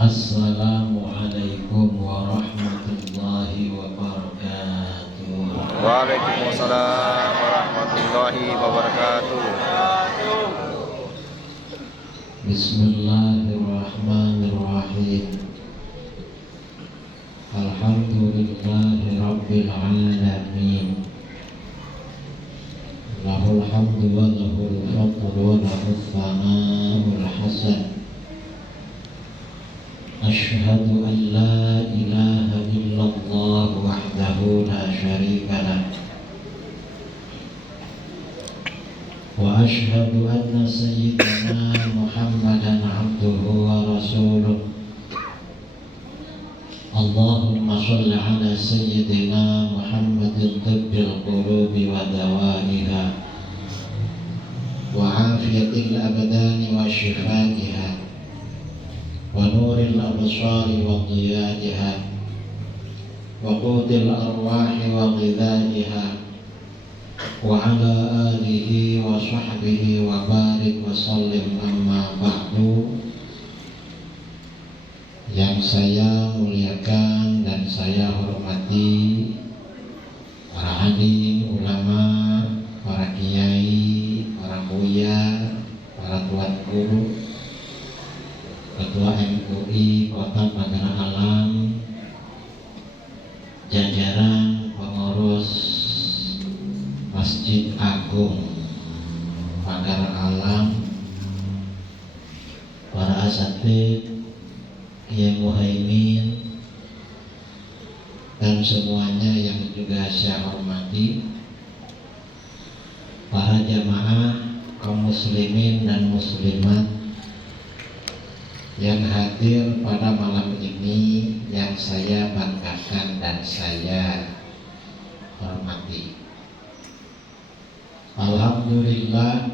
Assalamualaikum warahmatullahi wabarakatuh. Waalaikumsalam warahmatullahi wabarakatuh. Bismillahirrahmanirrahim. Alhamdulillahi rabbil alamin. Lahul hamdu wa lahul fadlu wa lahul thana'ul hasan. Asyhadu an la ilaha illallah wahdahu la syarika lah. Wa asyhadu anna sayyidina Muhammadan abduhu wa rasuluh. Allahumma shalli ala sayyidina Muhammadin tibbil qulubi wa dawaiha wa afiyatil abdani wa shifaiha wa nuril absari wa dhiyaiha wa qutil arwahi wa ghidaiha wa ala alihi wa sahbihi wa barik wa sallim, amma ba'du. Yang saya muliakan dan saya hormati para alim, ulama, para kiai, para buya, para tuan guru, Ketua MUI Kota Pagar Alam, jajaran pengurus Masjid Agung Pagar Alam, para asatidz, Kiai Muhaimin, dan semuanya yang juga saya hormati, para jamaah kaum muslimin dan muslimat yang hadir pada malam ini, yang saya banggakan dan saya hormati. Alhamdulillah,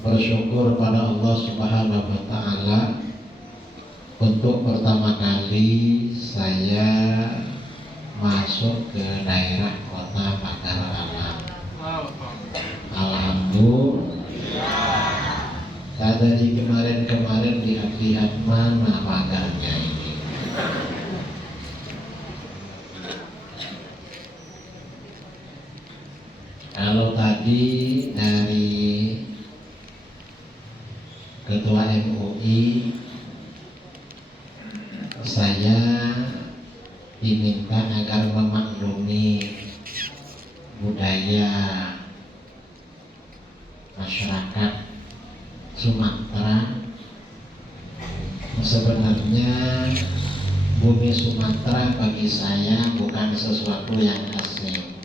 bersyukur pada Allah Subhanahu wa Ta'ala untuk pertama kali saya masuk ke daerah kota Pagar Alam. Alhamdulillah. Dari kemarin lihat-lihat mana pagarnya ini. Kalau tadi dari Ketua MUI saya diminta agar memaklumi budaya masyarakat Sumatera. Sebenarnya bumi Sumatera bagi saya bukan sesuatu yang asing,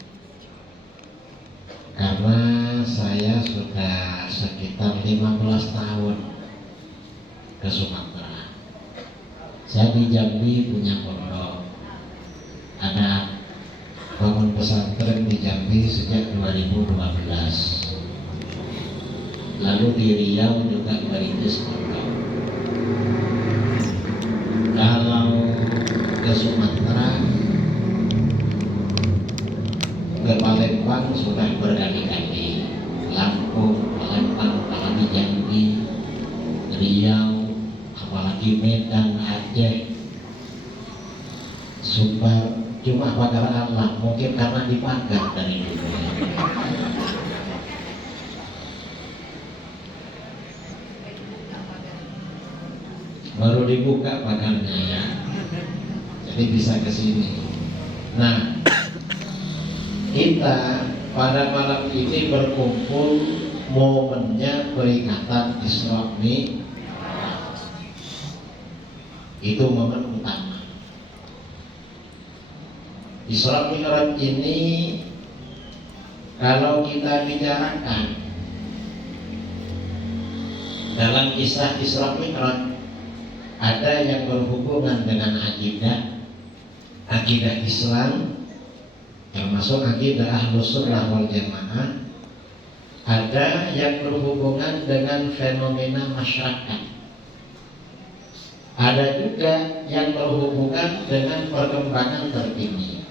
karena saya sudah sekitar 15 tahun ke Sumatera. Saya di Jambi punya pondok, ada bangun pesantren di Jambi sejak 2012. Lalu di Riau juga merintis pondok. Kalau ke Sumatera, ke Palembang sudah berkali-kali. Lampung, Palembang, apalagi Jambi, Riau, apalagi Medan, Aceh, Sumbar. Cuma Pagar Alam, mungkin karena dipagar dari dulu. Baru dibuka pagarnya ya, jadi bisa ke sini. Nah, kita pada malam ini berkumpul momennya peringatan Isra Mi'raj. Itu momen utama. Isra Mi'raj ini kalau kita bicarakan dalam kisah Isra Mi'raj, ada yang berhubungan dengan akidah Islam, termasuk akidah Ahlus Sunnah wal Jamaah. Ada yang berhubungan dengan fenomena masyarakat. Ada juga yang berhubungan dengan perkembangan terkini.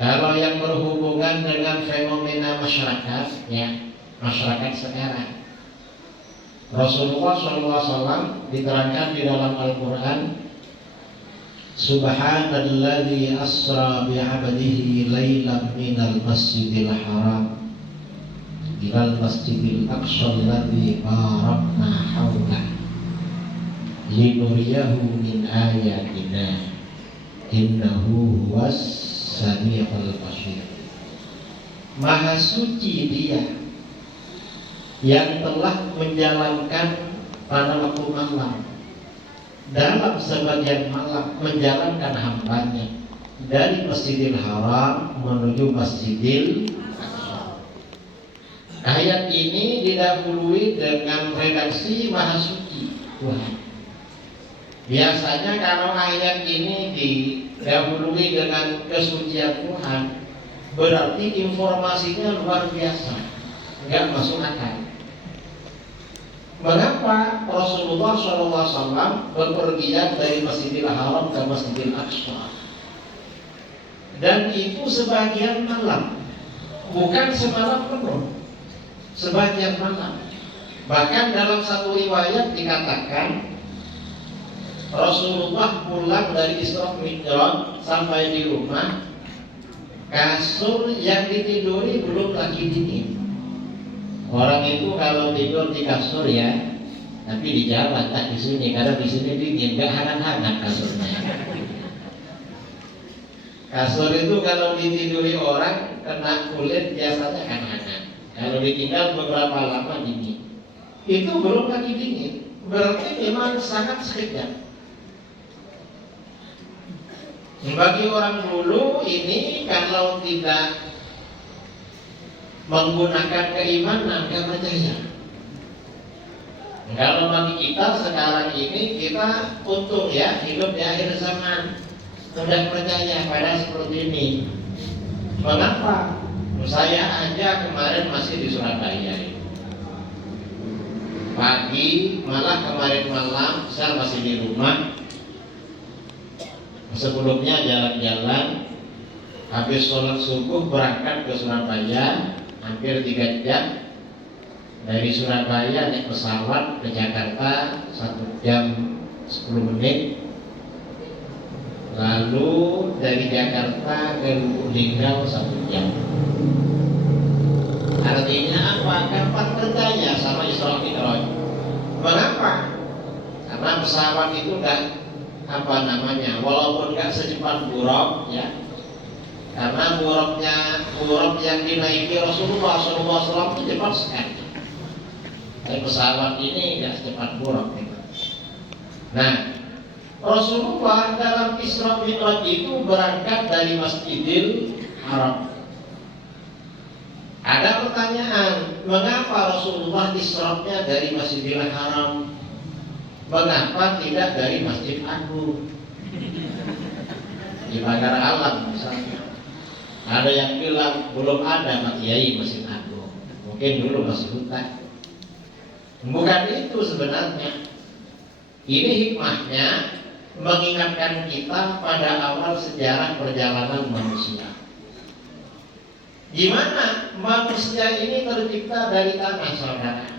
Kalau yang berhubungan dengan fenomena masyarakat, ya masyarakat sekarang, Rasulullah SAW diterangkan di dalam Al-Quran, Subhanalladzi asra bi'abdihi laylan minal masjidil haram ilal masjidil aqsa alladzi barakna hawlah linuriyahu min ayatina innahu huwas samiul basir. Maha suci Dia yang telah menjalankan pada waktu malam, dalam sebagian malam menjalankan hambanya dari Masjidil Haram menuju Masjidil Aqsa. Ayat ini didahului dengan redaksi Maha Suci Tuhan. Biasanya kalau ayat ini didahului dengan kesucian Tuhan, berarti informasinya luar biasa, nggak masuk akal. Mengapa Rasulullah SAW berpergian dari Masjidil Haram ke Masjidil Aqsa? Dan itu sebagian malam, bukan semalam penuh, sebagian malam. Bahkan dalam satu riwayat dikatakan Rasulullah pulang dari Isra Mi'raj sampai di rumah, kasur yang ditiduri belum lagi dingin. Orang itu kalau tidur di kasur ya, tapi di Jawa tak di sini, karena di sini dingin, nggak hangat-hangat kasurnya. Kasur itu kalau ditiduri orang kena kulit biasanya hangat. Kalau ditinggal beberapa lama dingin. Itu belum lagi dingin, berarti memang sangat sekejap. Bagi orang dulu ini kalau tidak menggunakan keimanan, gak percaya. Kalau bagi kita sekarang ini, kita untung ya hidup di akhir zaman, mudah percaya pada seperti ini. Mengapa? Saya aja kemarin masih di Surabaya, pagi malah kemarin malam saya masih di rumah. Sebelumnya jalan-jalan, habis sholat subuh berangkat ke Surabaya, hampir 3 jam. Dari Surabaya naik pesawat ke Jakarta 1 jam 10 menit. Lalu dari Jakarta ke Lubuk Linggau 1 jam. Artinya apa? Gampang percaya sama Isra Mi'raj. Mengapa? Karena pesawat itu walaupun gak secepat buruk ya, karena buruk yang dinaiki Rasulullah SAW itu cepat sekali. Tapi pesawat ini gak secepat buruk. Nah, Rasulullah dalam Isra Mi'raj itu berangkat dari Masjidil Haram. Ada pertanyaan, mengapa Rasulullah Isra-nya dari Masjidil Haram? Mengapa tidak dari Masjid Agung di Pagar Alam misalnya? Ada yang bilang belum ada Pak Kiai Masjid Agung, mungkin dulu masih hutan. Bukan itu sebenarnya. Ini hikmahnya mengingatkan kita pada awal sejarah perjalanan manusia. Gimana manusia ini tercipta dari tanah, saudara?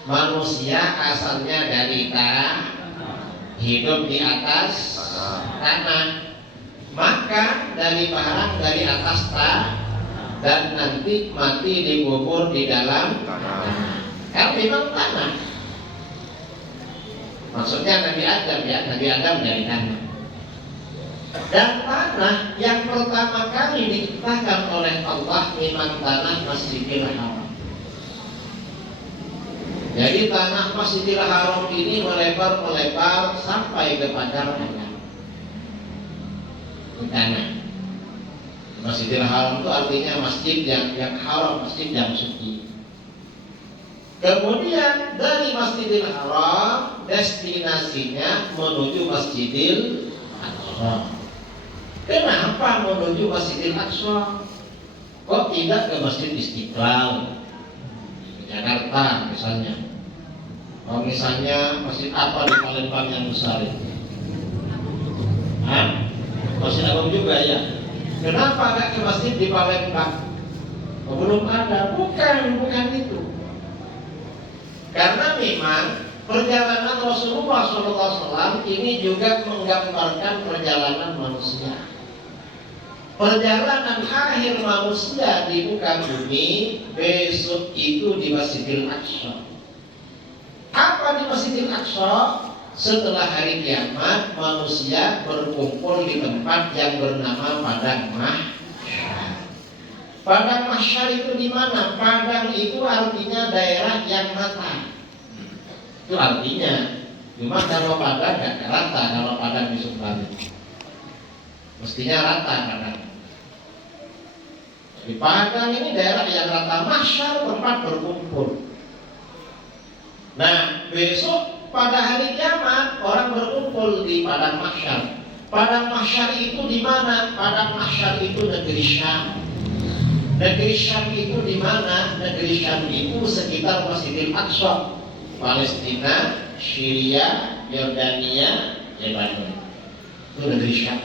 Manusia asalnya dari tanah, hidup di atas tanah, makan dari barang dari atas tanah, dan nanti mati dikubur di dalam tanah. Kan memang tanah. Maksudnya Nabi Adam ya, Nabi Adam dari tanah. Dan tanah yang pertama kali diciptakan oleh Allah memang tanah Masjidil Haram. Jadi tanah Masjidil Haram ini melebar sampai ke Pagar Alam. Tanah Masjidil Haram itu artinya masjid yang haram, masjid yang suci. Kemudian dari Masjidil Haram destinasinya menuju Masjidil Aqsa. Kenapa menuju Masjidil Aqsa? Kok tidak ke Masjid Istiqlal Jakarta misalnya? Oh, misalnya masjid apa di Palembang yang besar itu? Masjid Agung juga ya. Kenapa nggak ke masjid di Palembang? Oh, belum ada. Bukan itu. Karena memang perjalanan Rasulullah SAW ini juga menggambarkan perjalanan manusia. Perjalanan akhir manusia di muka bumi besok itu di Masjidil Aqsa. Apa di Masjidil Aqsa? Setelah hari kiamat manusia berkumpul di tempat yang bernama Padang Mahsyar. Padang Mahsyar itu di mana? Padang itu artinya daerah yang rata. Itu artinya. Cuma kalau Padang nggak rata, kalau Padang di Sumbar mestinya rata Padang. Di Padang ini daerah yang rata, Mahsyar tempat berkumpul. Nah, besok pada hari kiamat orang berkumpul di Padang Mahsyar. Padang Mahsyar itu di mana? Padang Mahsyar itu negeri Syam. Negeri Syam itu di mana? Negeri Syam itu sekitar Masjidil Aqsa, Palestina, Syria, Yordania, Lebanon. Itu negeri Syam.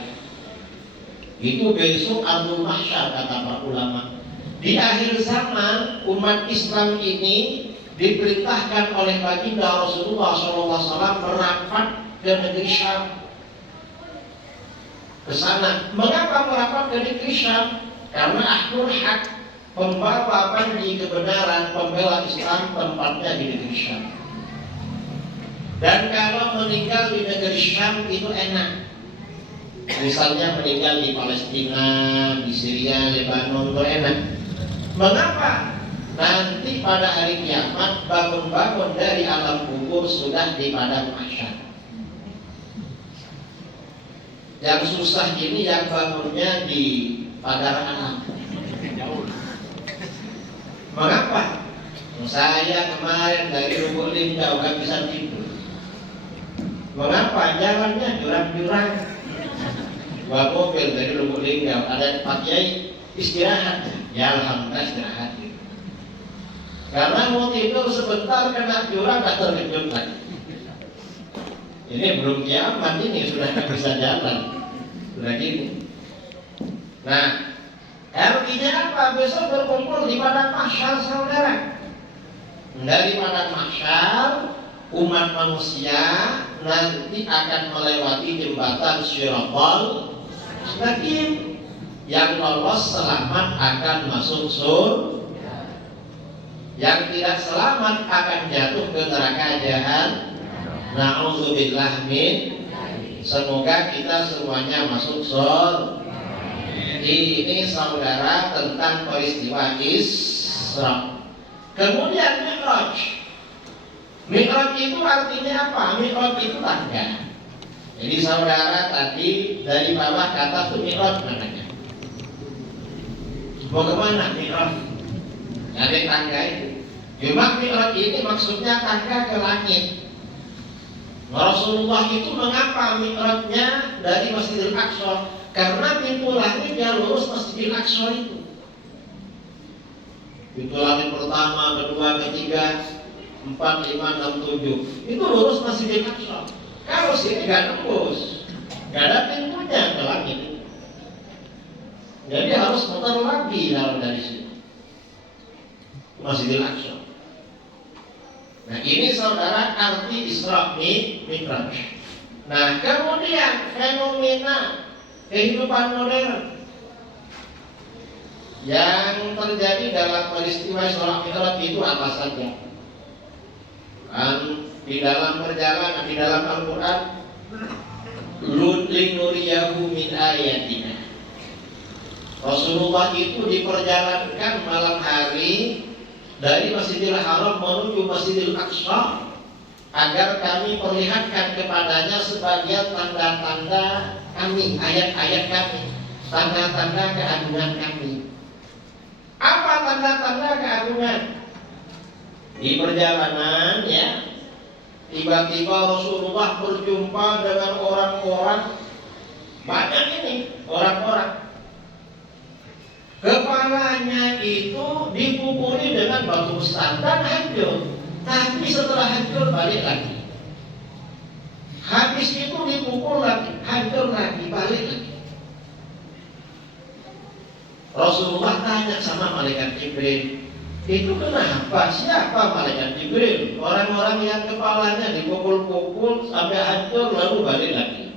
Itu besok Ardul Mahsyar kata para ulama. Di akhir zaman umat Islam ini diperintahkan oleh baginda Rasulullah SAW merapat ke negeri Syam. Ke sana. Mengapa merapat ke negeri Syam? Karena ahlul haq, pembawa panji kebenaran, pembela Islam tempatnya di negeri Syam. Dan kalau meninggal di negeri Syam itu enak. Misalnya meninggal di Palestina, di Syria, Lebanon itu enak. Mengapa? Nanti pada hari kiamat bangun-bangun dari alam kubur sudah di Padang Mahsyar. Yang susah ini yang bangunnya di Pagar Alam. Mengapa? Saya kemarin dari Lubuk Linggau gak bisa tidur. Mengapa? Jalannya jurang-jurang. Bawa mobil dari Lubuk Linggau, ada Pak Kiai istirahat. Ya alhamdulillah istirahat. Karena mau tidur sebentar kena jurang gak terkejut lagi. Ini belum kiamat, ini sudah gak bisa jalan. Sudah gini. Nah, artinya apa? Besok berkumpul di Padang Mahsyar saudara. Dari Padang Mahsyar umat manusia nanti akan melewati jembatan Syiratal Mustaqim. Yang lolos selamat akan masuk surga. Yang tidak selamat akan jatuh ke neraka jahanam. Na'udzubillah min. Semoga kita semuanya masuk surga. Ini saudara tentang peristiwa Isra. Kemudian Mi'raj. Mi'raj itu artinya apa? Mi'raj itu tangga. Jadi saudara tadi dari bawah ke atas itu Mi'raj namanya. Mau kemana Mi'raj? Ada tangga itu. Cuma Mi'raj ini maksudnya tangga ke langit. Rasulullah itu mengapa Mi'rajnya dari Masjidil Aqsa? Karena pintu langitnya lurus Masjidil Aqsa itu. Pintu langit pertama, kedua, ketiga, 4, 5, 6, 7 itu lurus Masjidil Aqsa. Kalau sini nggak nembus, nggak ada pintunya ke langit. Jadi harus muter lagi kalau dari sini Masjidil Aqsa. Nah ini saudara arti Isra Mi'raj. Nah kemudian fenomena kehidupan modern yang terjadi dalam peristiwa Isra Mi'raj itu apa saja? Di dalam perjalanan, di dalam Al-Quran, Linuriyahu min ayatina. Rasulullah itu diperjalankan malam hari dari Masjidil Haram menuju Masjidil Aqsa agar kami perlihatkan kepadanya sebagian tanda-tanda kami, ayat-ayat kami, tanda-tanda keagungan kami. Apa tanda-tanda keagungan? Di perjalanan ya, tiba-tiba Rasulullah berjumpa dengan orang-orang, banyak ini orang-orang. Kepalanya itu dipukuli dengan batu besar dan hancur. Tapi setelah hancur balik lagi. Habis itu dipukul lagi, hancur lagi, balik lagi. Rasulullah tanya sama malaikat Jibril, Itu kenapa? Siapa malaikat Jibril? Orang-orang yang kepalanya dipukul-pukul sampai hancur lalu balik lagi.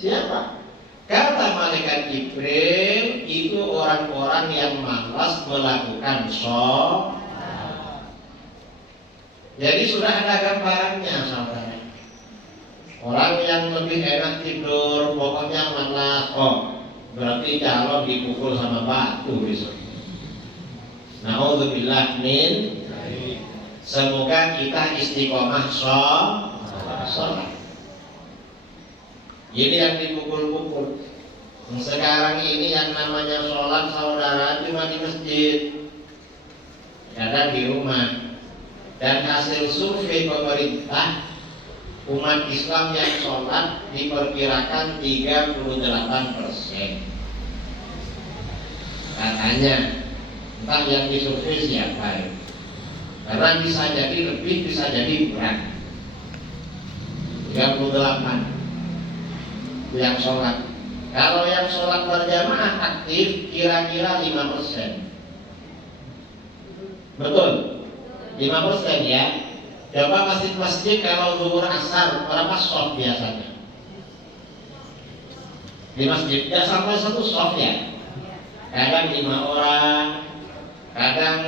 Siapa? Kata malaikat Jibril, itu orang-orang yang malas melakukan sholat. Jadi sudah ada gambarannya, saudara. Orang yang lebih enak tidur, pokoknya malas, berarti calon dipukul sama batu besok. Na'udzubillah min. Semoga kita istiqomah sholat. Ini yang dipukul-pukul. Sekarang ini yang namanya sholat, saudara, cuma di masjid, kadang di rumah. Dan hasil survei pemerintah, umat Islam yang sholat diperkirakan 38%. Katanya, entah yang disurvei siapa ya. Karena bisa jadi lebih, bisa jadi kurang. 38 yang sholat. Kalau yang sholat berjamaah aktif kira-kira 5%. Betul? 5% ya. Coba masjid-masjid kalau zuhur asar berapa shaf biasanya? Di masjid ya sampai 1 shaf ya. Kadang 5 orang, kadang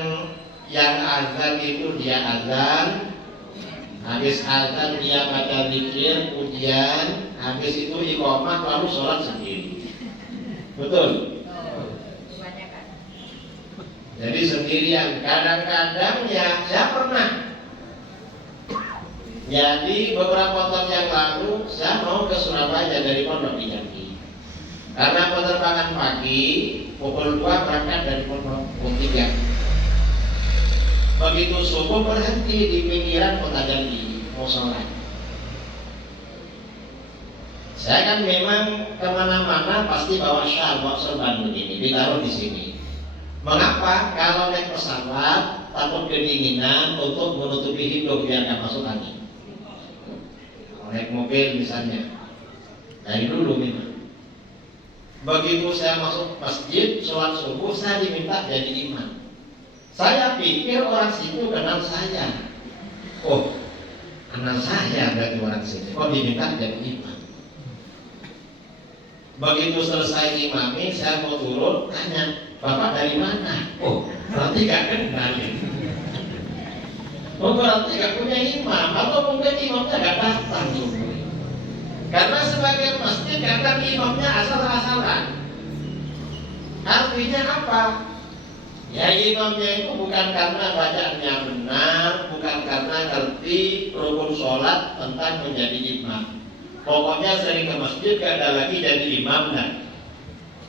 yang azan itu dia azan, habis azan dia baca zikir, pujian, habis itu iqamah lalu sholat sendiri. Betul? Jadi sendirian. Kadang-kadang ya saya pernah. Jadi beberapa tahun yang lalu saya mau ke Surabaya dari Pondok Jambi. Karena penerbangan pagi pukul 2 berangkat dari Pondok pukul 3. Begitu subuh berhenti di pinggiran Kota Jambi mau sholat. Saya kan memang kemana-mana pasti bawa syal, bawa serban begini, ditaruh di sini. Mengapa? Kalau naik pesawat takut kedinginan untuk menutupi hidung biar nggak masuk angin. Kalau naik mobil misalnya, dari dulu memang. Begitu saya masuk masjid sholat subuh, saya diminta jadi imam. Saya pikir orang situ kenal saya. Oh, kenal saya berarti orang situ. Kok diminta jadi imam? Begitu selesai imami, saya mau turun, tanya, Bapak dari mana? Oh, berarti gak kenal. Oh, berarti gak punya imam. Atau mungkin imamnya gak datang dulu. Karena sebagian masjid kadang imamnya asal-asalan. Artinya apa? Ya imamnya itu bukan karena bacaannya benar, bukan karena ngerti rukun sholat tentang menjadi imam. Pokoknya sering ke masjid gak ada lagi jadi imam dah.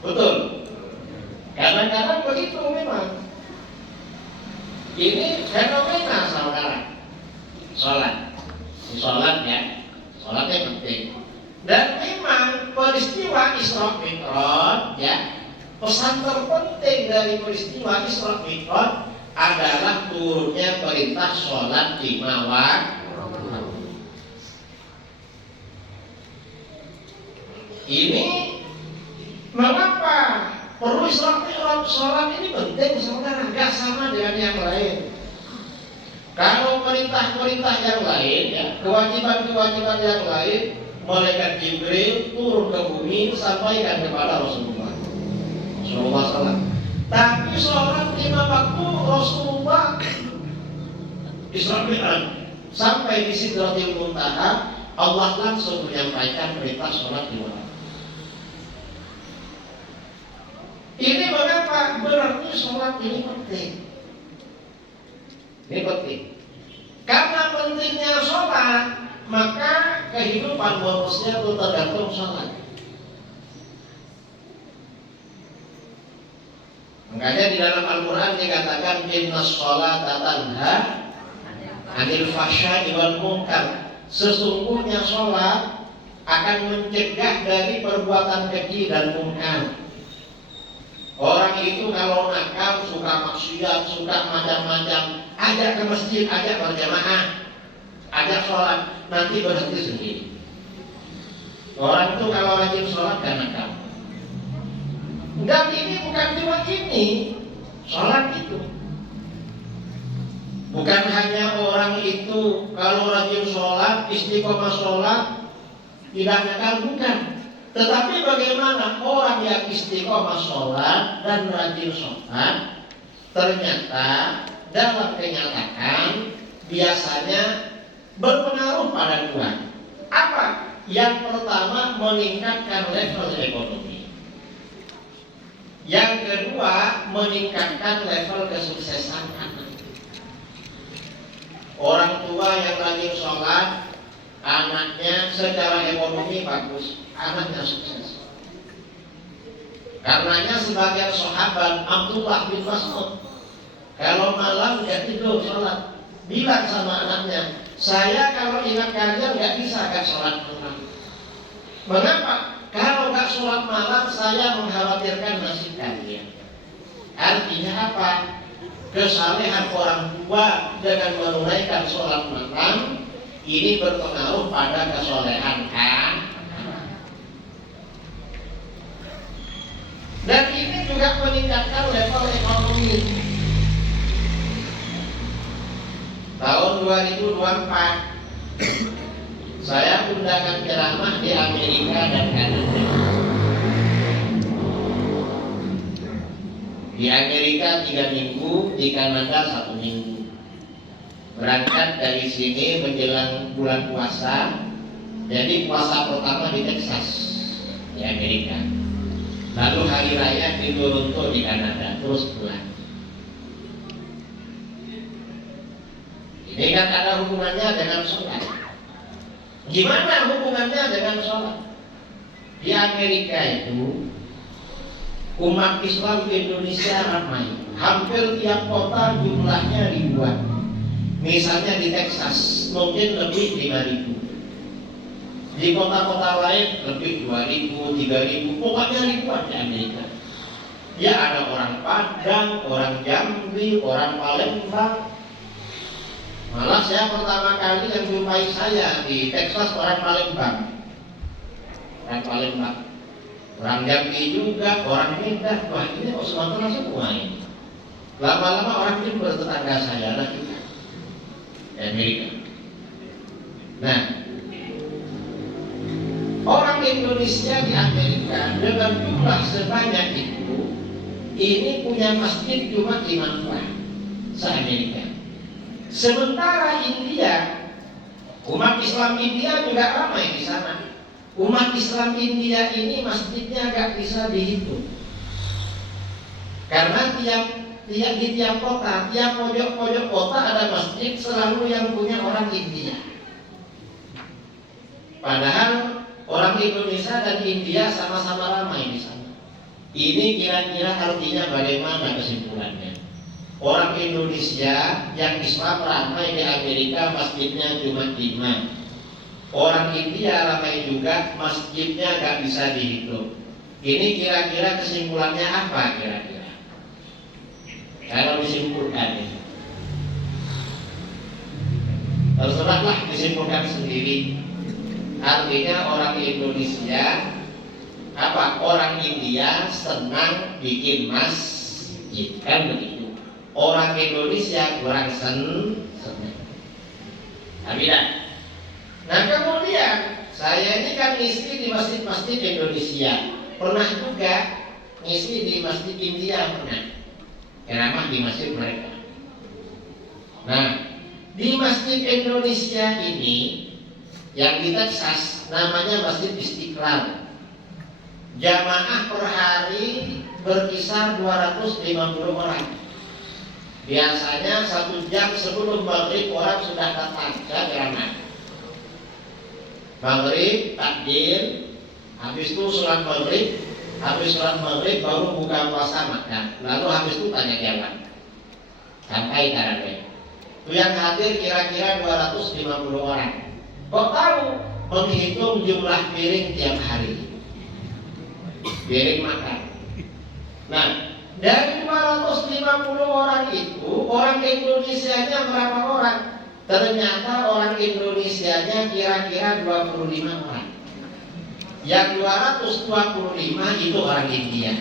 Betul? Kadang-kadang begitu memang. Ini fenomena saudara. Sholat ya, sholatnya penting. Dan memang peristiwa Isra Mi'raj ya, pesan terpenting dari peristiwa Isra Mi'raj adalah turunnya perintah sholat 5 waktu. Ini mengapa perlu Isra Mi'raj? Sholat ini penting saudara, nggak sama dengan yang lain. Kalau perintah-perintah yang lain ya, kewajiban-kewajiban yang lain, malaikat Jibril turun ke bumi sampaikan kepada Rasulullah SAW. Tapi sholat 5 waktu Rasulullah Isra Mi'raj sampai di Sidratil Muntaha, Allah langsung menyampaikan perintah sholat 5 waktu. Ini mengapa? Berarti sholat ini penting. Ini penting. Karena pentingnya sholat, maka kehidupan manusia itu tergantung sholat. Makanya di dalam Al-Quran dikatakan inna sholata tanha anil fahsya'i wal munkar. Sesungguhnya sholat akan mencegah dari perbuatan keji dan munkar. Orang itu kalau nakal, suka maksiat, suka macam-macam, ajak ke masjid, ajak berjamaah, ajak sholat, nanti berhenti sendiri. Orang itu kalau rajin sholat gak nakal. Dan ini bukan cuma ini, sholat itu. Bukan hanya orang itu kalau rajin sholat, istiqomah sholat, tidak nyakal, bukan. Tetapi bagaimana orang yang istiqomah sholat dan rajin sholat, ternyata dalam kenyataan biasanya berpengaruh pada dua. Apa? Yang pertama, meningkatkan level ekonomi. Yang kedua, meningkatkan level kesuksesan anak. Orang tua yang rajin sholat, anaknya secara ekonomi bagus, anaknya sukses. Karenanya sebagian sahabat Abdullah bin Mas'ud, kalau malam gak tidur sholat, bilang sama anaknya, saya kalau ingat kalian gak bisa gak sholat malam. Mengapa? Kalau gak sholat malam, saya mengkhawatirkan nasib kalian. Artinya apa? Kesalehan orang tua dengan menunaikan sholat malam ini berpengaruh pada kesolehan anak. Dan ini juga meningkatkan level ekonomi. Tahun 2024 saya undangan ceramah di Amerika dan Kanada. Di Amerika 3 minggu, di Kanada 1 minggu. Berangkat dari sini menjelang bulan puasa. Jadi puasa pertama di Texas, di Amerika. Lalu hari raya di Toronto di Kanada, terus pulang. Ini kan ada hubungannya dengan sholat. Gimana hubungannya dengan sholat? Di Amerika itu umat Islam di Indonesia ramai. Hampir tiap kota jumlahnya ribuan. Misalnya di Texas mungkin lebih 5.000. Di kota-kota lain lebih 2.000, 3.000, pokoknya ribuan di Amerika. Ya ada orang Padang, orang Jambi, orang Palembang. Malah saya pertama kali yang jumpai saya di Texas orang Palembang. Orang Palembang. Orang Jambi juga, orang Medan. Wah ini Sumatera semua ini. Lama-lama orang Jember tetangga saya lagi di Amerika. Nah, orang Indonesia di Amerika dengan jumlah sebanyak itu, ini punya masjid cuma 5 buah se-Amerika. Sementara India, umat Islam India juga ramai di sana. Umat Islam India ini masjidnya agak bisa dihitung. Karena di tiap kota, tiap pojok-pojok kota ada masjid selalu yang punya orang India. Padahal orang Indonesia dan India sama-sama ramai di sana. Ini kira-kira artinya bagaimana kesimpulannya? Orang Indonesia yang Islam ramai di Amerika masjidnya cuma 5. Orang India ramai juga masjidnya gak bisa dihitung. Ini kira-kira kesimpulannya apa kira-kira? Kalau disimpulkan ini, terserahlah disimpulkan sendiri. Artinya orang Indonesia orang India senang bikin masjid, kan begitu. Orang Indonesia kurang senang. Tidak. Nah kemudian saya ini kan ngisi di masjid-masjid Indonesia, pernah juga ngisi di masjid India, pernah ceramah di masjid mereka. Nah di masjid Indonesia ini yang di Texas namanya Masjid Istiqlal. Jamaah per hari berkisar 250 orang. Biasanya 1 jam sebelum maghrib orang sudah datang ke ceramah. Maghrib, takbir, habis itu sholat maghrib, habis sholat maghrib baru buka puasa makan. Lalu habis itu tanya jawab sampai tarawih. Itu yang hadir kira-kira 250 orang. Kok tahu? Menghitung jumlah piring tiap hari, piring makan. Nah, dari 250 orang itu, orang Indonesianya berapa orang? Ternyata orang Indonesianya kira-kira 25 orang. Yang 225 itu orang India.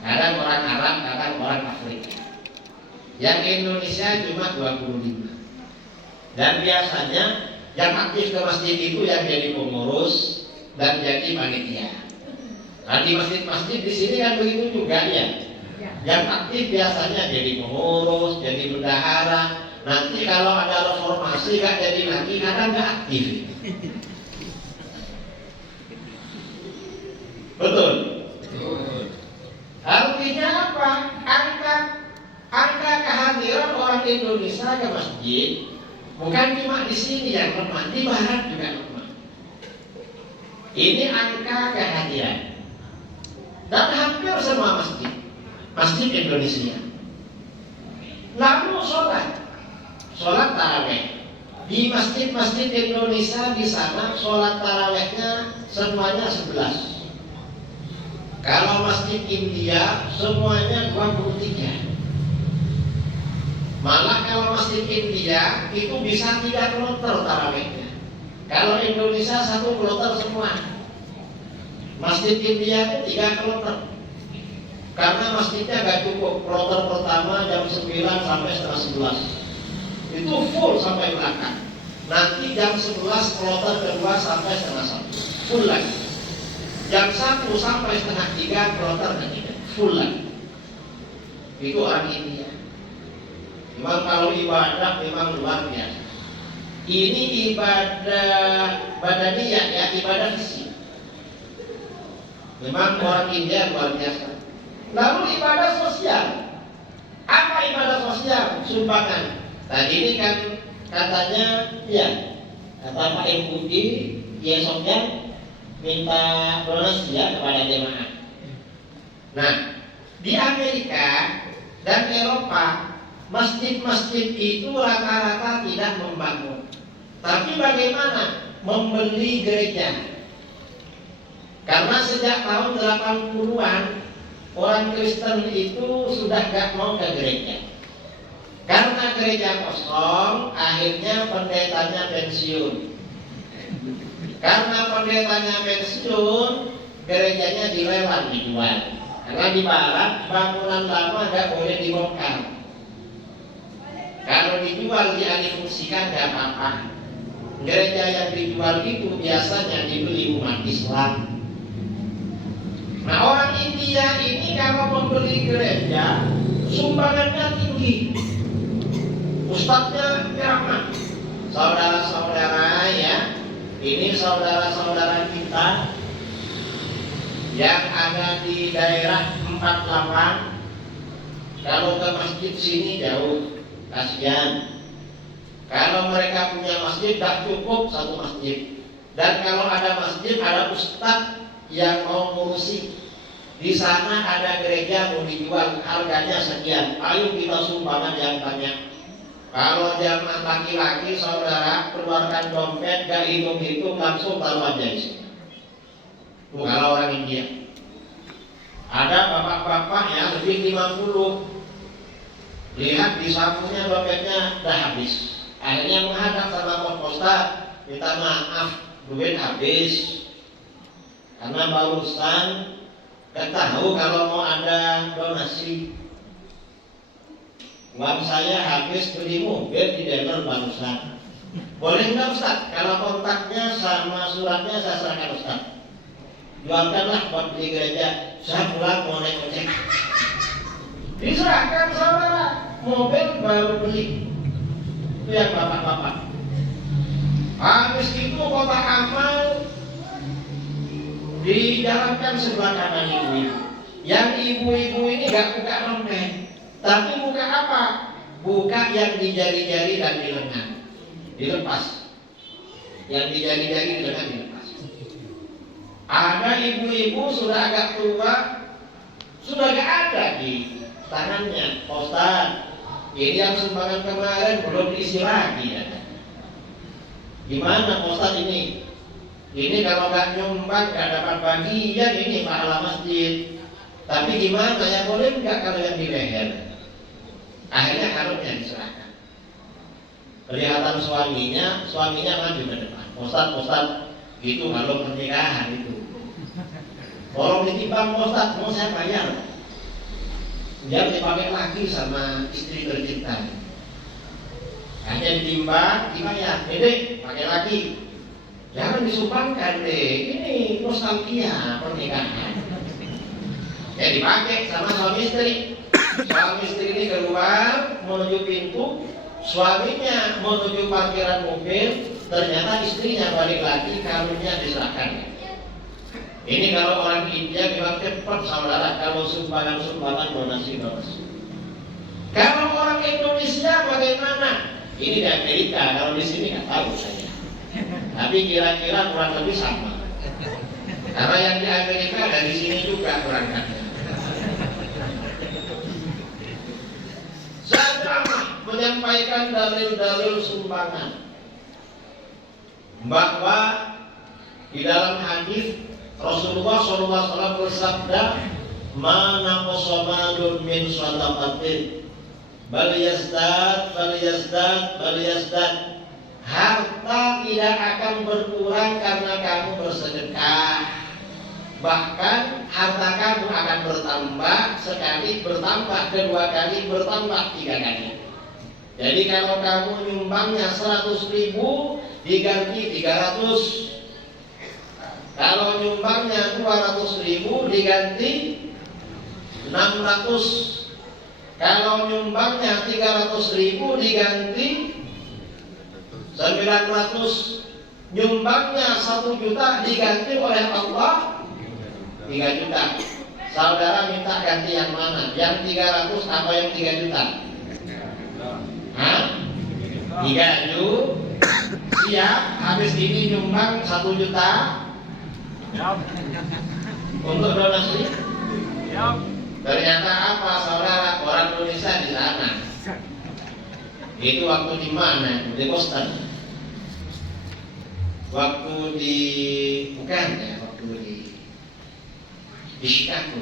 Kadang orang Arab, kadang orang Afrika. Yang Indonesia cuma 25. Dan biasanya yang aktif ke masjid itu yang jadi pengurus dan jadi panitia. Nah di masjid-masjid di sini kan begitu juga ya. Yang aktif biasanya jadi pengurus, jadi bendahara. Nanti kalau ada reformasi gak jadi lagi, kadang gak aktif. Betul. Artinya apa? Angka kehadiran orang Indonesia ke masjid bukan cuma di sini yang lemah, di barat juga lemah. Ini angka kehadiran. Dan hampir semua masjid Indonesia. Lalu sholat taraweh. Di masjid-masjid Indonesia di sana sholat tarawehnya semuanya 11. Kalau masjid India semuanya 23. Malah kalau masjid India itu bisa 3 kloter tarawehnya. Kalau Indonesia 1 kloter semua. Masjid India itu 3 kloter. Karena masjidnya gak cukup. Kloter pertama jam 9 sampai setengah 11. Itu full sampai belakang. Nanti jam 11 kloter kedua sampai setengah 1. Full lagi. Jam 1 sampai setengah 3 kloter ketiga. Full lagi. Itu orang India. Memang kalau ibadah memang luar biasa. Ini ibadah badaniyah ya, ibadah fisik. Memang orang India luar biasa. Lalu ibadah sosial. Apa ibadah sosial? Sumbangan. Tadi ini kan katanya ya, kata Pak MUI besoknya minta donasi ya kepada jemaah. Nah, di Amerika dan Eropa masjid-masjid itu rata-rata tidak membangun. Tapi bagaimana? Membeli gereja. Karena sejak tahun 80-an orang Kristen itu sudah gak mau ke gereja. Karena gereja kosong, akhirnya pendetanya pensiun. Karena pendetanya pensiun, gerejanya dilelang, dijual. Karena di barat bangunan lama gak boleh dibongkar. Kalau dijual dialihfungsikan gak apa-apa. Gereja yang dijual itu biasanya dibeli umat Islam. Nah orang India ini kalau membeli gereja sumbangannya tinggi. Ustadznya ramah. Saudara-saudara ya, ini saudara-saudara kita yang ada di daerah 48. Kalau ke masjid sini jauh, kasihan. Kalau mereka punya masjid, tak cukup satu masjid. Dan kalau ada masjid, ada ustadz yang mau ngurusi. Di sana ada gereja mau dijual, harganya sekian. Ayo kita sumbangan yang banyak. Kalau jamaah laki-laki, saudara keluarkan dompet, gak hitung-hitung, langsung taruh aja di sini. Kalau orang India. Ada bapak-bapak ya lebih 50. Lihat di sakunya dompetnya udah habis. Akhirnya menghadap sama pos-postat, minta maaf, duit habis. Karena barusan gak tahu kalau mau ada donasi. Uang saya habis beli mobil di dealer barusan. Boleh nggak Ustaz? Kalau kontaknya sama suratnya saya serahkan Ustaz. Jualkanlah buat beli gereja. Saya pulang mau naik ojek. Diserahkan saudara. Mobil baru beli. Itu yang bapak-bapak. Habis itu kotak amal dijalankan sebelah kanan ibu-ibu. Yang ibu-ibu ini gak buka dompet, tapi buka apa? Buka yang di jari-jari dan di lengan. Dilepas. Yang di jari-jari di lengan dilepas. Ada ibu-ibu sudah agak tua, sudah gak ada di tangannya. Ustaz, ini yang sumbangan kemarin belum diisi lagi ya. Gimana Ustaz ini? Ini kalau gak nyumbang gak dapat bagian ini pahala masjid. Tapi gimana ya, boleh nggak kalau yang di leher? Akhirnya harusnya diserahkan. Kelihatan suaminya maju ke depan. Ustaz, itu kalau pernikahan itu. Tolong ditimbang Ustaz, mau saya bayar. Dia dipakai lagi sama istri tercinta. Hanya ditimbang, dibayar, dek, pakai lagi. Jangan disumbangkan deh, ini nostalgia pernikahan. Ya dipakai sama suami istri. Suami istri ini keluar menuju pintu, suaminya menuju parkiran mobil, ternyata istrinya balik lagi, kalungnya diserahkan. Ini kalau orang India bilang cepat saudara, kalau sumbangan donasi. Kalau orang Indonesia bagaimana? Ini di Amerika, kalau di sini nggak tahu saya. Tapi kira-kira kurang lebih sama. Karena yang di Amerika dari sini juga berangkatnya. Saya menyampaikan dalil-dalil sumbangan bahwa di dalam hadis Rasulullah SAW bersabda, "Mana qasamadun min shadaqatin, bal yazdad. Harta tidak akan berkurang karena kamu bersedekah. Bahkan harta kamu akan bertambah, sekali bertambah, kedua kali bertambah, tiga kali. Jadi kalau kamu nyumbangnya 100.000 diganti 300. Kalau nyumbangnya 200.000 diganti 600. Kalau nyumbangnya 300.000 diganti 900. Nyumbangnya 1 juta diganti oleh Allah 3 juta. Saudara minta ganti yang mana? Yang 300 atau yang 3 juta? Hah? 3 juta. Siap, habis ini nyumbang 1 juta untuk donasi. Ternyata apa saudara? Orang Indonesia di sana. Itu waktu di mana? Di Boston. Waktu di Chicago.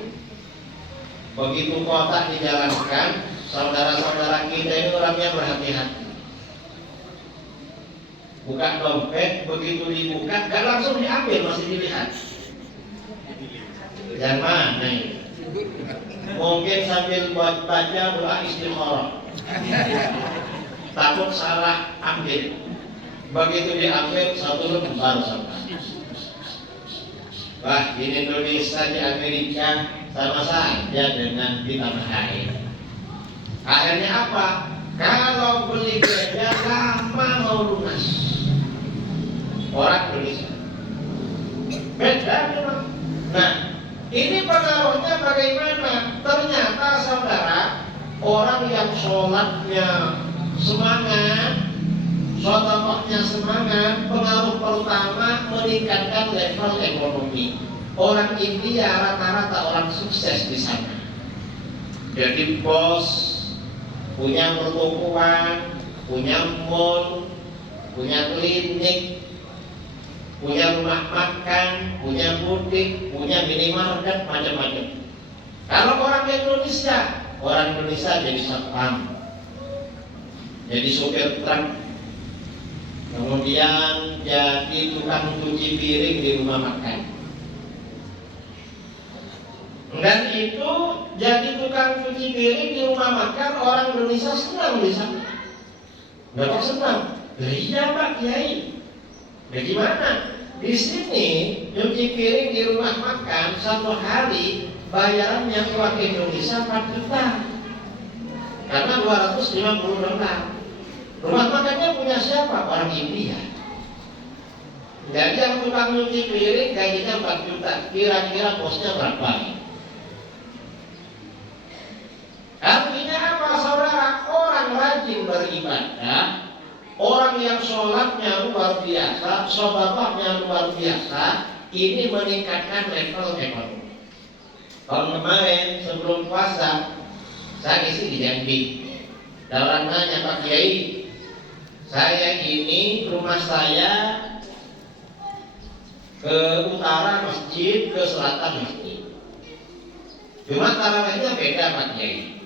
Begitu kotak dijalankan, saudara-saudara kita ini orangnya berhati-hati. Buka dompet, begitu dibuka, gak langsung diambil, masih dilihat. Yang mana ini? Mungkin sambil baca doa istikharah. Takut salah ambil. Begitu diambil, satu lembar sampai. Wah, di Indonesia, di Amerika sama saja dengan di tanah air. Akhirnya apa? Kalau beli beda lama mau lunas. Orang Indonesia beda memang. Nah, ini pengaruhnya bagaimana? Ternyata saudara, orang yang sholatnya semangat, sedekahnya semangat, pengaruh pertama meningkatkan level ekonomi. Orang India rata-rata orang sukses di sana. Jadi bos, punya pertokoan, punya mall, punya klinik, punya rumah makan, punya butik, punya minimarket, macam-macam. Kalau orang Indonesia jadi satpam, jadi sopir truk, kemudian jadi tukang cuci piring di rumah makan. Dan itu jadi tukang cuci piring di rumah makan, orang Indonesia senang di sana. Bapak senang? Iya Pak Kiai. Bagaimana? Di sini cuci piring di rumah makan satu hari bayarannya uang Indonesia 4 juta. Karena $250. Rumah makannya punya siapa? Orang India. Jadi yang tukang cuci piring gajinya 4 juta. Kira-kira bosnya berapa? Artinya apa saudara? Orang rajin beribadah, orang yang sholatnya luar biasa, sedekahnya luar biasa, ini meningkatkan level ekonomi. Tahun kemarin sebelum puasa, saya isi di Jambi. Dan orang nanya, Pak Kiai, saya ini rumah saya ke utara masjid, ke selatan masjid. Cuma tarawihnya beda Pak Kiai.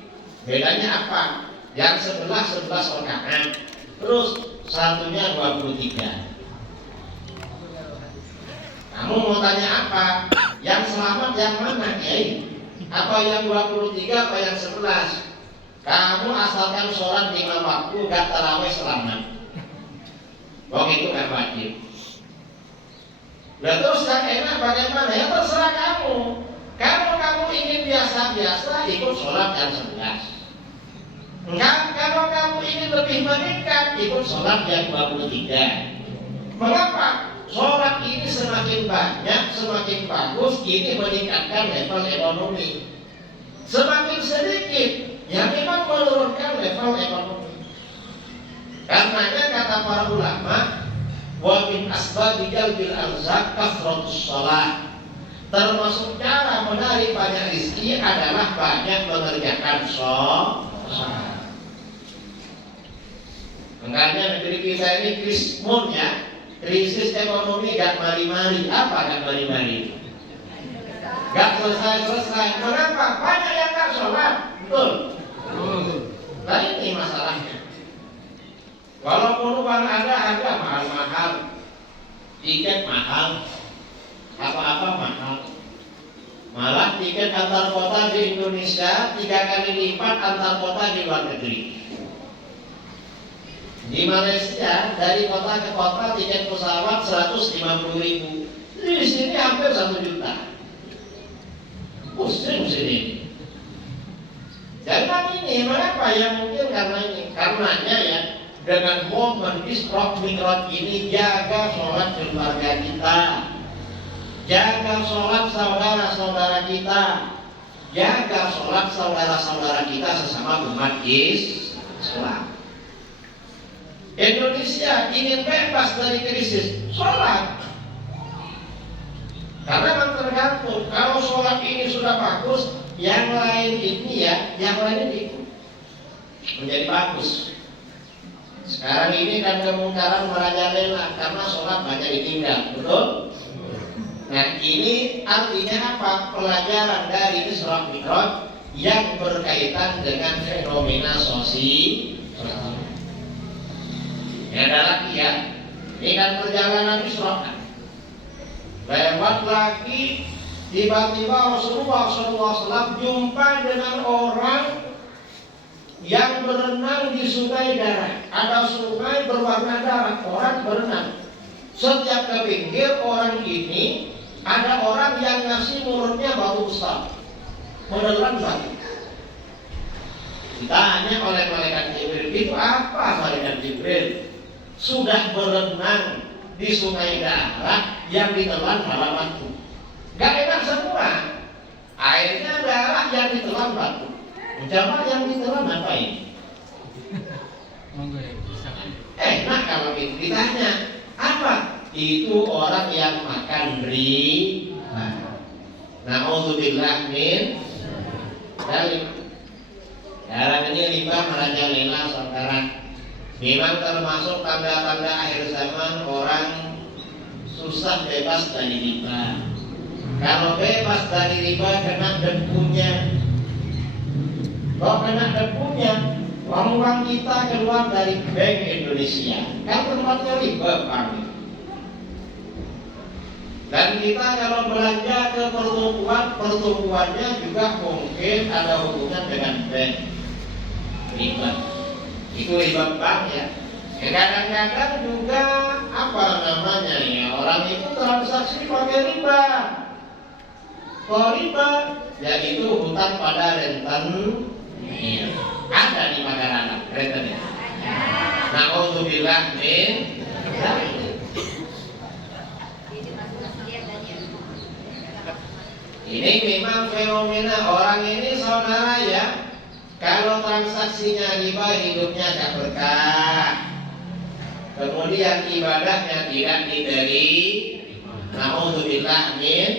Bedanya apa? Yang sebelah 11 rakaat, terus satunya 23. Kamu mau tanya apa? Yang selamat yang mana, Kiai? Apa yang 23, apa yang 11? Kamu asalkan sholat 5 waktu, gak tarawih selamat. Itu gak wajib. Nah terus yang enak bagaimana? Ya terserah kamu. Kalau kamu ingin biasa-biasa, ikut sholat jam 11. Kalau kamu ingin lebih meningkat, ikut sholat jam 23. Mengapa? Sholat ini semakin banyak, semakin bagus, ini meningkatkan level ekonomi. Semakin sedikit, ya memang menurunkan level ekonomi. Karenanya kata para ulama, wa min asbabi jalbil arzaq kasratus shalah. Termasuk cara menarik banyak rezeki adalah banyak mengerjakan sholat. Makanya negeri kita ini krismun ya, krisis ekonomi gak mari-mari. Apa gak mari-mari? Gak selesai-selesai. Kenapa? Banyak yang gak sholat. Betul? Nah ini masalahnya. Walaupun uang ada, harga mahal-mahal, tiket mahal, apa-apa mahal. Malah tiket antar kota di Indonesia 3 kali lipat antar kota di luar negeri. Di Malaysia dari kota ke kota tiket pesawat 150.000. Di sini hampir 1 juta. Pusing sini. Jadi ini mengapa? Ya mungkin karena ini. Karenanya ya, dengan momen Isra Mi'raj ini jaga sholat keluarga kita, jaga sholat saudara-saudara kita, jaga sholat saudara-saudara kita sesama umat Islam. Indonesia ingin bebas dari krisis, sholat. Karena kan tergantung, kalau sholat ini sudah bagus, yang lain ini ya, yang lain ini menjadi bagus. Sekarang ini kan kemungkaran merajalela karena sholat banyak ditinggal, betul? Nah ini artinya apa? Pelajaran dari Isra Mi'raj yang berkaitan dengan fenomena sosial. Ya ada lagi ya, ini kan perjalanan Isra. Lewat lagi, tiba-tiba Rasulullah SAW jumpa dengan orang yang berenang di sungai darah. Ada sungai berwarna darah, orang berenang. Setiap ke pinggir orang ini ada orang yang ngasih mulutnya batu besar, menelan batu. Ditanya oleh malaikat Jibril, itu apa malaikat Jibril? Sudah berenang di sungai darah yang ditelan malah batu. Gak enak semua. Airnya darah yang ditelan batu. Coba yang ditelan apa ini? Enak kalau itu ditanya. Apa? Itu orang yang makan riba. Na'udzubillah min dzalik. Sekarang ini riba merajalela saudara. Memang termasuk tanda-tanda akhir zaman, orang susah bebas dari riba. Kalau bebas dari riba kena debunya. Kalau kena debunya, uang kita keluar dari Bank Indonesia, kan tempatnya riba Pak. Dan kita kalau belanja ke pertumbuhannya juga mungkin ada hubungan dengan bank riba. Itu riba bank ya. Kadang-kadang juga apa namanya ya, orang itu transaksi pakai riba. Kalau riba, yaitu hutang pada rentenir. Ada di Makassar rentenir. Na'udzubillah min dzalik. Ini memang fenomena orang ini saudara ya. Kalau transaksinya riba, hidupnya gak berkah. Kemudian ibadahnya tidak diberi. Na'udzubillah min.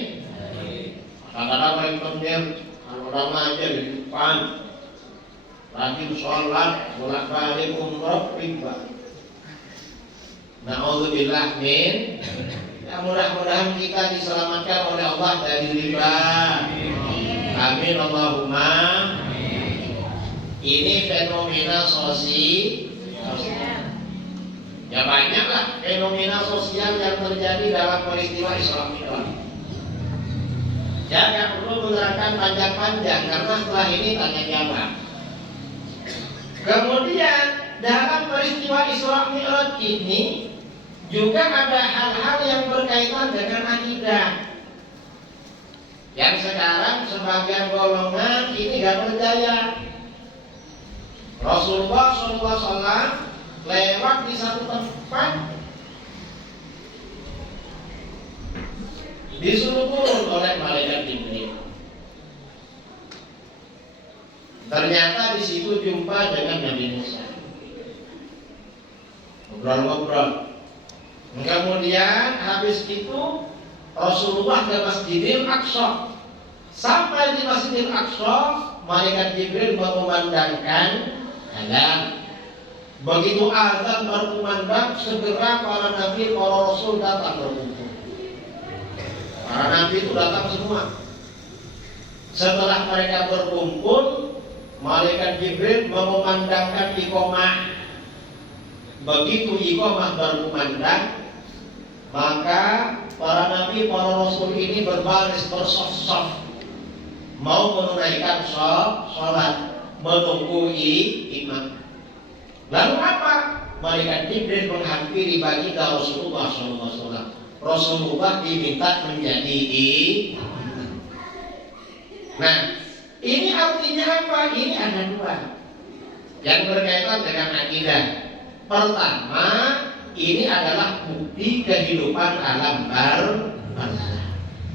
Kadang-kadang rentenir, kalau orang aja di depan, rajin sholat, bolak-balik umroh riba. Na'udzubillah min. Ya, mudah-mudahan kita diselamatkan oleh Allah dari riba. Amin Allahumma. Ini fenomena sosial. Ya banyaklah fenomena sosial yang terjadi dalam peristiwa Isra Mi'raj. Ya nggak perlu menerangkan panjang-panjang karena setelah ini tanya jawab. Kemudian dalam peristiwa Isra Mi'raj ini juga ada hal-hal yang berkaitan dengan akidah. Yang sekarang sebagian golongan ini gak percaya. Rasulullah SAW lewat di satu tempat, disuruh turun oleh malaikat Jibril. Ternyata di situ jumpa dengan Nabi Musa. Ngobrol-ngobrol. Kemudian habis itu Rasulullah ke Masjidil Aqsa. Sampai di Masjidil Aqsa, malaikat Jibril mengumandangkan azan. Begitu azan berkumandang, segera para nabi, para rasul datang berkumpul. Para nabi itu datang semua. Setelah mereka berkumpul, malaikat Jibril mengumandangkan iqamah. Begitu iqamah berkumandang, maka para nabi, para rasul ini berbaris bersaf-saf mau menunaikan sholat, menunggu imam. Lalu apa? Malaikat Jibril menghampiri baginda Rasulullah SAW. Rasulullah diminta menjadi imam. Nah, ini artinya apa? Ini ada dua yang berkaitan dengan akidah. Pertama, ini adalah bukti kehidupan alam barzakh.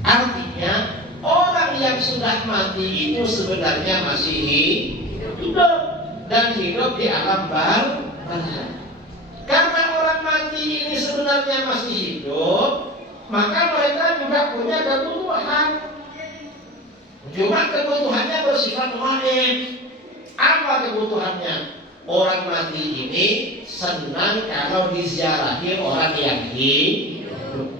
Artinya orang yang sudah mati itu sebenarnya masih hidup dan hidup di alam barzakh. Karena orang mati ini sebenarnya masih hidup, maka mereka juga punya kebutuhan. Cuma kebutuhannya bersifat gaib. Apa kebutuhannya? Orang mati ini senang kalau diziarahi orang yang hidup.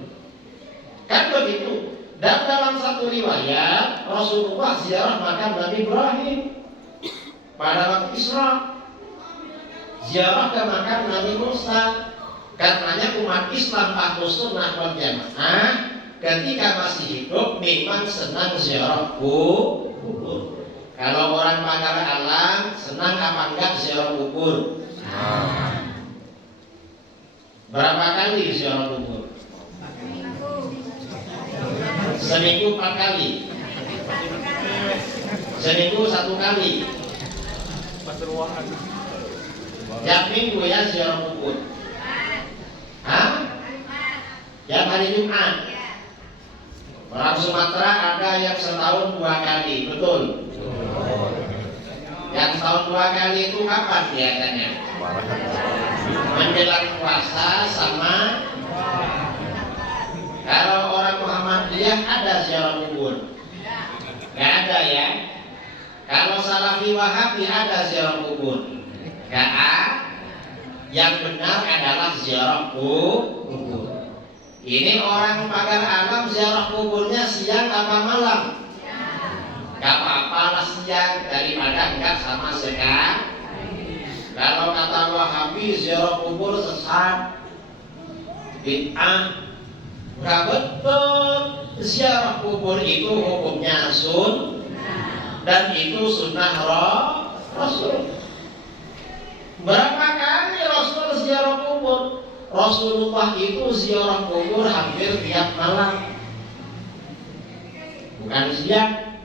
Kan begitu. Dan dalam satu riwayat Rasulullah ziarah makam Nabi Ibrahim pada waktu Isra, ziarah ke makam Nabi Musa. Karenanya umat Islam Ahlus Sunnah wal Jamaah ketika masih hidup memang senang ziarah kubur. Kalau orang pagar alam senang apa enggak ziarah kubur? Berapa kali ziarah kubur? Seminggu 4 kali. Seminggu 1 kali. Tiap minggu ya ziarah kubur. Hah? Tiap hari Jumat. Orang Sumatera ada yang setahun 2 kali, betul? Yang setahun 2 kali itu kapan biasanya? Menjelang puasa sama. Kalau orang Muhammadiyah ada ziarah kubur? Gak ada ya. Kalau Salafi Wahabi ada ziarah kubur? Gak ada. Yang benar adalah ziarah kubur. Ini orang pagar alam ziarah kuburnya siang apa malam? Gak apa-apa lah siang daripada enggak sama sekali. Kalau kata Wahabi ziarah kubur sesat, bid'ah. Gak betul. Ziarah kubur itu hukumnya dan itu sunnah Rasul. Berapa kali Rasul ziarah kubur? Rasulullah itu ziarah kubur hampir tiap malam, bukan siang.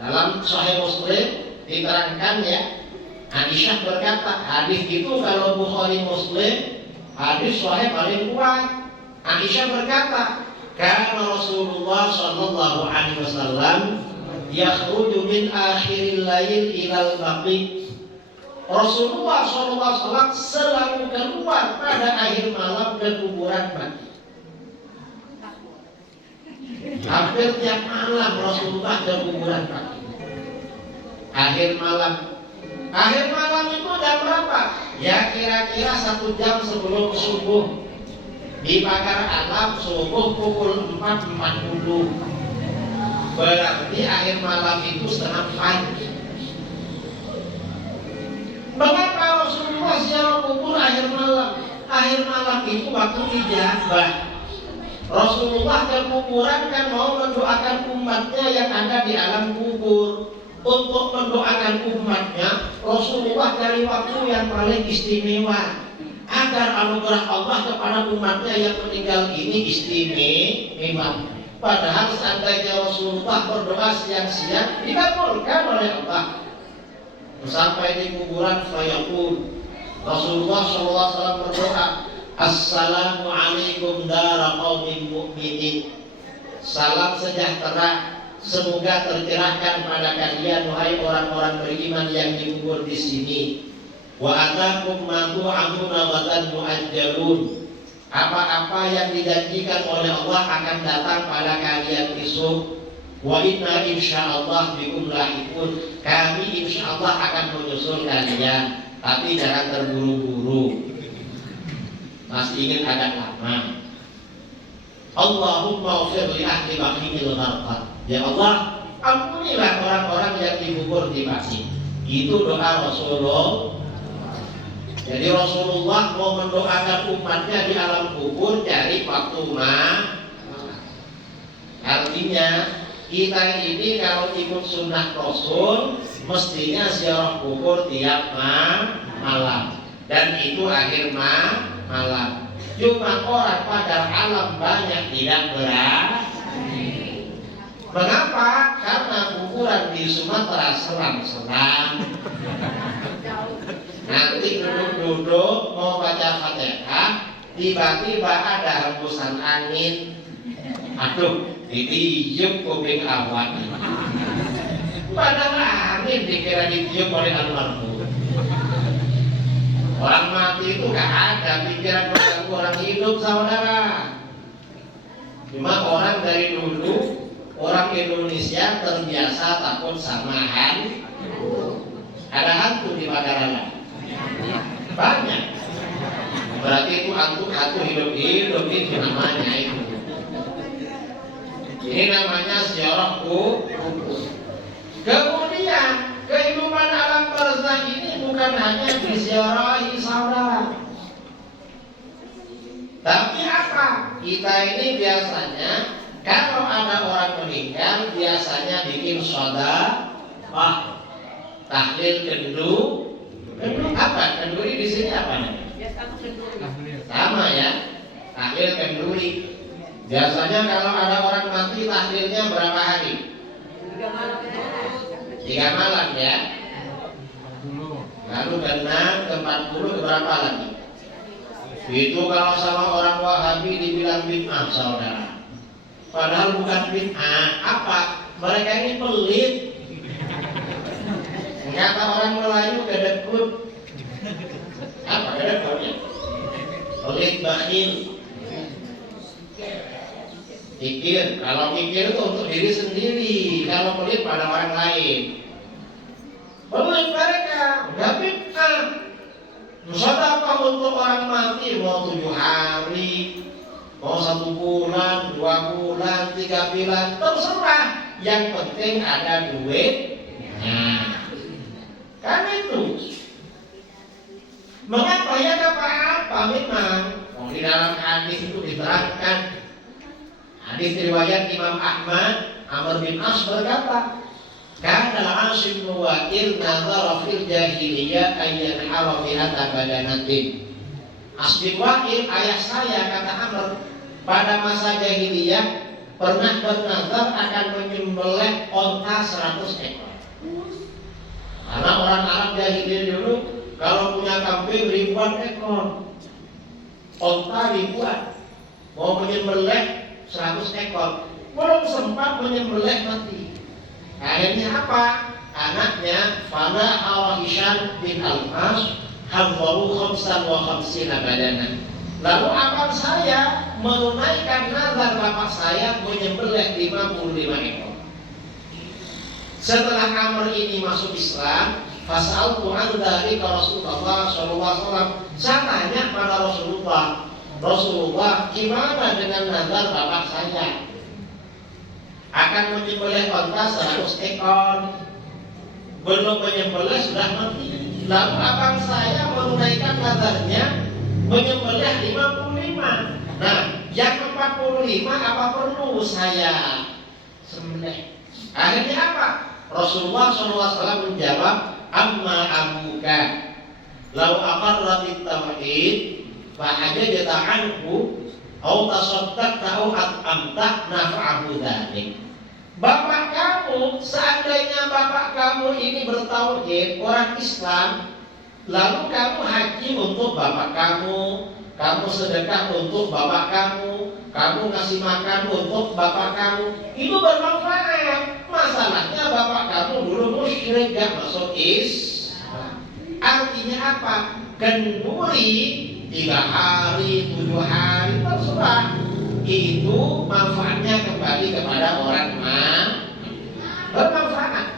Dalam Sahih Muslim diterangkan ya, Aisyah berkata, hadis itu kalau Bukhari Muslim hadis Sahih paling kuat. Aisyah berkata, karena Rasulullah Shallallahu Alaihi Wasallam yakhruju min akhiril lail ilal baqi. Rasulullah SAW selalu keluar pada akhir malam ke kuburan Baqi. Hampir tiap malam Rasulullah ke kuburan Baqi. Akhir malam. Akhir malam itu jam berapa? Ya kira-kira 1 jam sebelum subuh. Di pagar alam subuh pukul 4.40. Berarti akhir malam itu setengah pagi. Mengapa Rasulullah ziarah kubur akhir malam? Akhir malam itu waktu ijabah. Rasulullah ke kuburan kan mau mendoakan umatnya yang ada di alam kubur. Untuk mendoakan umatnya, Rasulullah cari waktu yang paling istimewa agar anugerah Allah kepada umatnya yang meninggal ini istimewa. Padahal seandainya Rasulullah berdoa siang-siang dikabulkan oleh Allah. Sampai di kuburan fayaqul, Rasulullah SAW berdoa, Assalamualaikum dara qaumin mu'minin. Salam sejahtera semoga tercerahkan pada kalian wahai orang-orang beriman yang dikubur di sini. Wa atakum ma tu'aduna wa tan mu'ajjalun. Apa-apa yang dijanjikan oleh Allah akan datang pada kalian besok. Wa inna insyaallah bikum lahiqun. Kami insyaallah akan menyusul kalian, tapi jangan terburu-buru. Masih ingin agak lama. Allahumma ufir li ahli baqiyil gharqad. Ya Allah, ampunilah orang-orang yang dikubur di pasir. Itu doa Rasulullah. Jadi Rasulullah mau mendoakan umatnya di alam kubur dari waktu artinya kita ini kalau ikut sunnah Rasul mestinya ziarah kubur tiap malam, dan itu akhir malam. Cuma orang pada alam banyak tidak berani. Mengapa? Karena kuburan di Sumatera seram-seram. Nanti duduk-duduk mau baca Fatihah, tiba-tiba ada hembusan angin. Aduh, ditiup kuping awak. Padahal angin dikira ditiup oleh almarhum. Orang mati itu gak ada pikiran mengganggu orang hidup, saudara. Cuma orang dari dulu, orang Indonesia terbiasa takut sama hantu. Ada hantu di Padalarang? Banyak. Berarti itu hantu hidup-hidup itu namanya itu. Ini namanya ziarah kubur. Kemudian kehidupan alam barzakh ini bukan hanya diziarahi saudara. Tapi apa? Kita ini biasanya kalau ada orang meninggal biasanya bikin sedekah, tahlil kendu. Apa? Kenduri di sini apa namanya? Sama ya. Tahlil kenduri. Biasanya kalau ada orang mati tahlilnya berapa hari? 3 malam ya. Lalu genang ke 40 ke berapa lagi? Itu kalau sama orang Wahabi dibilang bid'ah saudara. Padahal bukan bid'ah. Apa? Mereka ini pelit. Kata orang Melayu kedekut. Apa kedekutnya? Pelit, bakhil. Pikir, kalau pikir itu untuk diri sendiri. Kalau pelit pada orang lain. Pelit mereka, gak bid'ah. Sedekah untuk orang mati mau 7 hari, mau 1 bulan, 2 bulan, 3 bulan, terserah. Yang penting ada duitnya. Kan itu. Mengapa ya apa-apa memang. Di dalam hadis itu diterangkan. Hadis riwayat Imam Ahmad, Amr bin As berkata, Kana al-As bin Wa'il nazara fil jahiliyah ayyan harafi hatta badanatin. As bin Wa'il, ayah saya, kata Amr, pada masa jahiliyah pernah bernazar akan menyembelih onta 100 ekor. Karena orang Arab jahiliyah dulu kalau punya kambing ribuan ekor, onta ribuan, mau menyembelih 100 ekor, belum sempat menyembelih mati. Akhirnya apa? Anaknya Fana al-Hisham bin Al-As hamwaru khamsan wa khamsina badanan. Lalu abang saya menunaikan nazar bapak saya menyembelih 55 ekor. Setelah Amr ini masuk Islam, fas'altu an dzalika Rasulullah sallallahu alaihi wasallam. Saya tanya pada Rasulullah, gimana dengan nazar bapak saya? Akan menyembelih onta 100 ekor. Belum menyembelih sudah mati. Lalu abang saya menunaikan nazarnya menyembelih 55. Nah, Yang 45 apa perlu saya sembelih? Akhirnya apa? Rasulullah SAW menjawab, amma abuka lau aqarratit tauhid fa hajajata anhu au tasaddaqta au at'amta naf'ahu dzalik. Bapak kamu, seandainya bapak kamu ini bertauhid, orang Islam, lalu kamu haji untuk bapak kamu sedekah untuk bapak kamu ngasih makan untuk bapak kamu, itu bermanfaat. Masalahnya bapak kamu dulu musyrik, gak masuk Islam. Artinya apa? Kenduri 3 hari, 7 hari, terserah. Itu manfaatnya kembali kepada orang bermanfaat.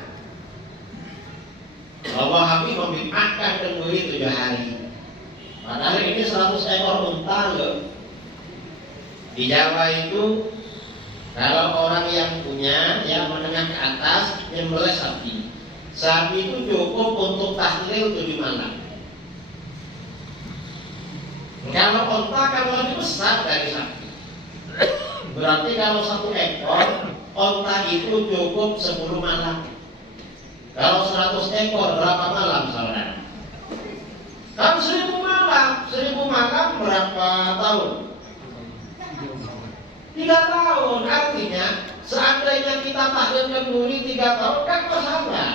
Allah Habib membid'ahkan kenduri 7 hari. Padahal ini 100 ekor unta loh. Di Jawa itu kalau orang yang punya, yang menengah ke atas, nyembelih sapi. Sapi itu cukup untuk tahlil 7 malam. Kalau unta kan lebih besar dari sapi. Berarti kalau 1 ekor unta itu cukup 10 malam. Kalau 100 ekor berapa malam saudara? Kan 1000 malam. 1000 malam berapa tahun? 3 tahun. Artinya seandainya kita tahlil kenduri 3 tahun kan masalah.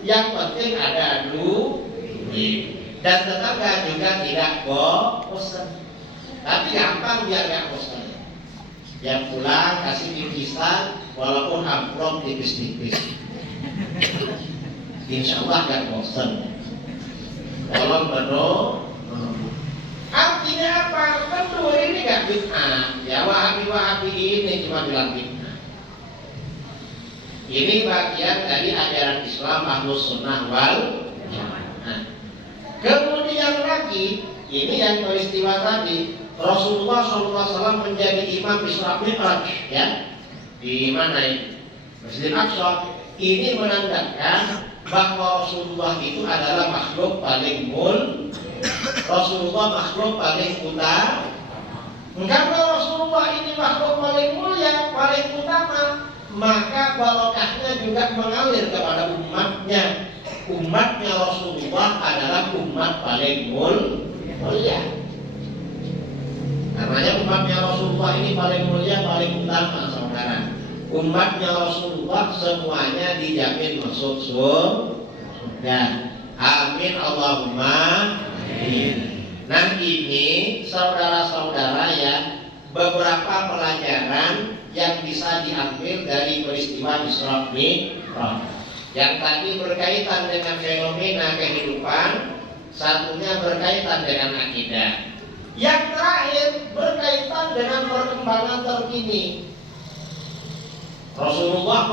Yang penting ada duit. Dan tetangga juga tidak bosan. Tapi gampang biar gak bosan. Yang pulang kasih bingkisan walaupun amplop tipis-tipis. Insya Allah gak bosan. Tolong bedo. Artinya apa? Tentu ini gak bid'ah. Ya Wahabi ini cuma bilang bid'ah. Ini bagian dari ajaran Islam Ahlus Sunnah wal Jamaah. Kemudian lagi, ini yang peristiwa tadi, Rasulullah SAW menjadi imam Isra Mi'raj, ya. Di mana ini? Masjid Aqsa. Ini menandakan bahwa Rasulullah itu adalah makhluk paling Rasulullah makhluk paling utama. Karena Rasulullah ini makhluk paling mulia, paling utama, maka barokahnya juga mengalir kepada umatnya. Umatnya Rasulullah adalah umat paling mulia. Karenanya umatnya Rasulullah ini paling mulia, paling utama, saudara. Umatnya Rasulullah semuanya dijamin masuk surga. Amin Allahumma amin. Nah ini saudara-saudara ya, beberapa pelajaran yang bisa diambil dari peristiwa Isra Mi'raj. Yang tadi berkaitan dengan fenomena kehidupan, satunya berkaitan dengan akidah. Yang terakhir berkaitan dengan perkembangan terkini. Rasulullah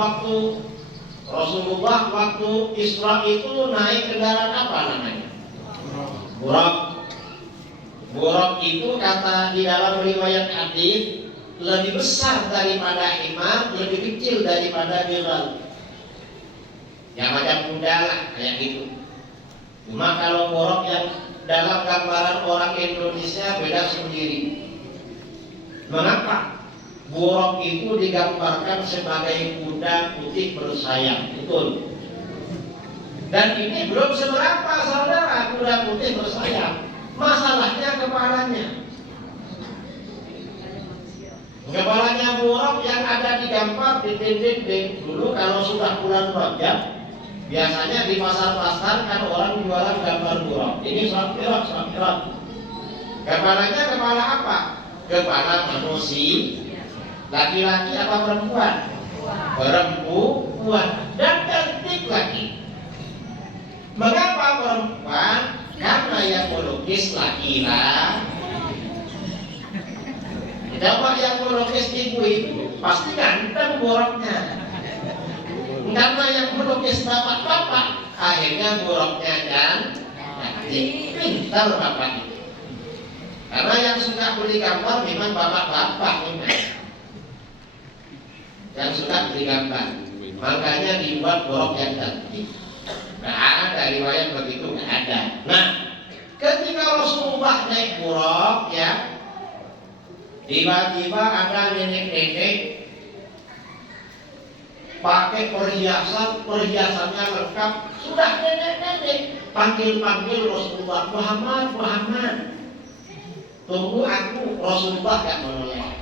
waktu Isra itu naik kendaraan apa namanya? Buraq itu kata di dalam riwayat hadis lebih besar daripada himar, lebih kecil daripada bighal. Ya macam kuda lah kayak gitu. Cuma kalau Buraq yang dalam gambaran orang Indonesia beda sendiri. Mengapa? Buraq itu digambarkan sebagai kuda putih bersayap, betul. Dan ini belum seberapa saudara kuda putih bersayap. Masalahnya kepalanya. Kepalanya Buraq yang ada digambar di dinding. Dulu kalau sudah bulan Rajab, biasanya di pasar-pasar kan orang jualan gambar Buraq. Ini Mi'raj. Kepalanya kepala apa? Kepala manusia. Laki-laki apa perempuan? Perempuan. Dan cantik lagi. Mengapa perempuan? Karena yang melukis laki-laki. Coba yang melukis ibu itu pasti ganteng Buraqnya. Karena yang melukis bapak-bapak, akhirnya Buraqnya cantik. Pintar bapak itu. Karena yang suka beli gambar memang bapak-bapak memang. Yang suka beli gambar, makanya dibuat Buraq yang cantik. Nggak ada riwayat begitu, nggak ada. Nah, ketika Rasulullah naik Buraq, ya, Tiba-tiba ada nenek-nenek pakai perhiasannya lengkap. Sudah nenek-nenek panggil-panggil Rasulullah, Muhammad, Muhammad. Tunggu aku, Rasulullah gak menolak.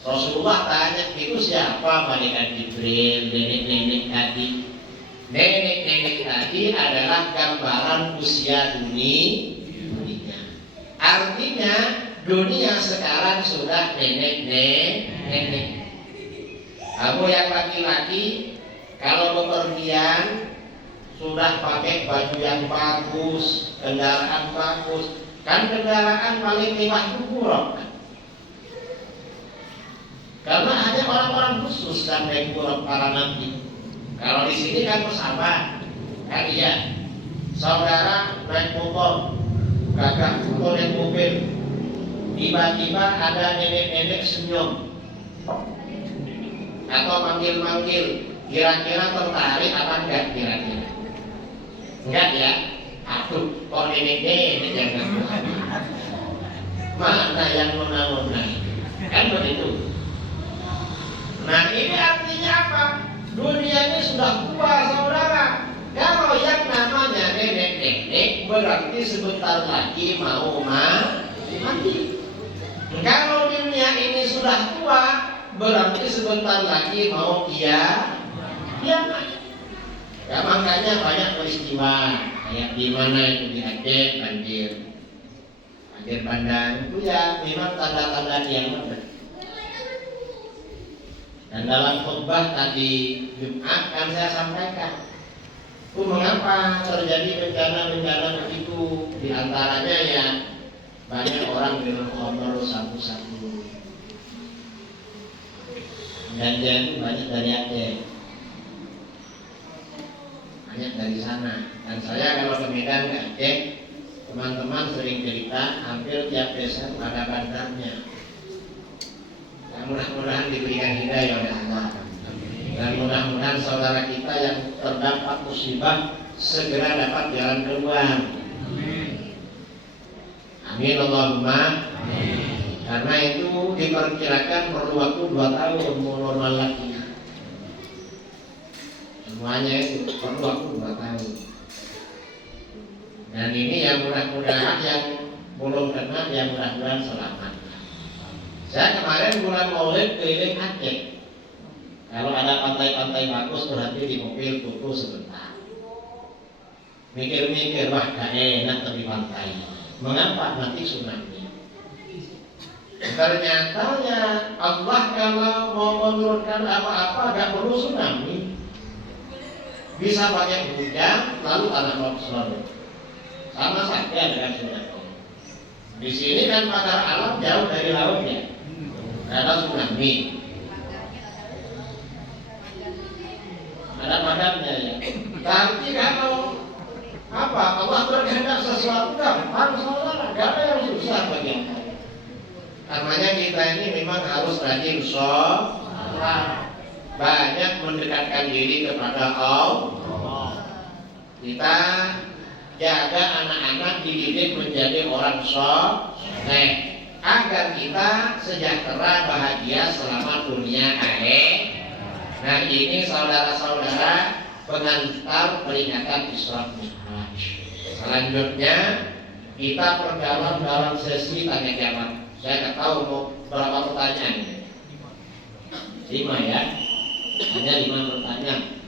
Rasulullah tanya, itu siapa? Malaikat Jibril. Nenek-nenek tadi. Nenek-nenek tadi adalah gambaran usia dunia. Artinya dunia sekarang sudah nenek-nenek. Kamu yang laki-laki kalau bepergian sudah pakai baju yang bagus, kendaraan bagus. Kan kendaraan paling mewah itu kurang. Karena hanya orang-orang khusus yang naik kurang para nabi. Kalau di sini kan pesawat, kan iya. Saudara naik motor, kakak motor naik mobil. Tiba-tiba ada nenek-nenek senyum atau manggil-manggil. Kira-kira tertarik apa enggak kira-kira? Enggak ya? Aduh, kok nenek-nenek jangan Tuhan. Mana yang nona-nona? Kan begitu. Nah ini artinya apa? Dunia ini sudah tua saudara. Kalau yang namanya nenek-nenek berarti sebentar lagi mau mati. Kalau dunia ini sudah tua berarti sebentar lagi mau kiamat. Ya makanya banyak peristiwa kayak di mana itu di Aceh banjir bandang itu ya memang tanda-tanda kiamat. Dan dalam khutbah tadi Jumat kan saya sampaikan, mengapa terjadi bencana-bencana begitu? Di antaranya ya banyak orang minum khamr satu-satu. Ganja itu banyak dari Aceh, banyak dari sana. Dan saya kalau ke Medan ke Aceh, teman-teman sering cerita hampir tiap desa ada bandarnya. Mudah-mudahan diberikan hidayah oleh Allah. Dan mudah-mudahan saudara kita yang terdampak musibah segera dapat jalan keluar. Amin Allahumma. Karena itu diperkirakan perlu waktu 2 tahun mau normal lagi. Semuanya itu perlu waktu 2 tahun. Dan ini yang mudah-mudahan yang belum kena, yang mudah-mudahan selamat. Saya kemarin bulan Maulid keliling Aceh. Kalau ada pantai-pantai bagus berarti di mobil foto sebentar. Mikir-mikir, wah gak enak tepi pantai. Mengapa nanti tsunami? Ternyata ya Allah kalau mau menurunkan apa-apa gak perlu tsunami. Bisa pakai hujan lalu tanah longsor. Sama saja dengan tsunami. Di sini kan pakar alam jauh dari laut ya. Ada tsunami, ada padamnya ya. Tapi kalau apa Allah berkehendak sesuatu gampang saudara, gak ada yang susah bagi Allah. Namanya kita ini memang harus rajin sholat, banyak mendekatkan diri kepada Allah. Kita jaga anak-anak dididik menjadi orang soleh, agar kita sejahtera bahagia selama dunia akhirat. Nah ini saudara-saudara pengantar peringatan Isra Mi'raj. Selanjutnya kita perdalam dalam sesi tanya jawab. Saya nggak tahu mau berapa pertanyaan. 5 ya. Hanya 5 pertanyaan.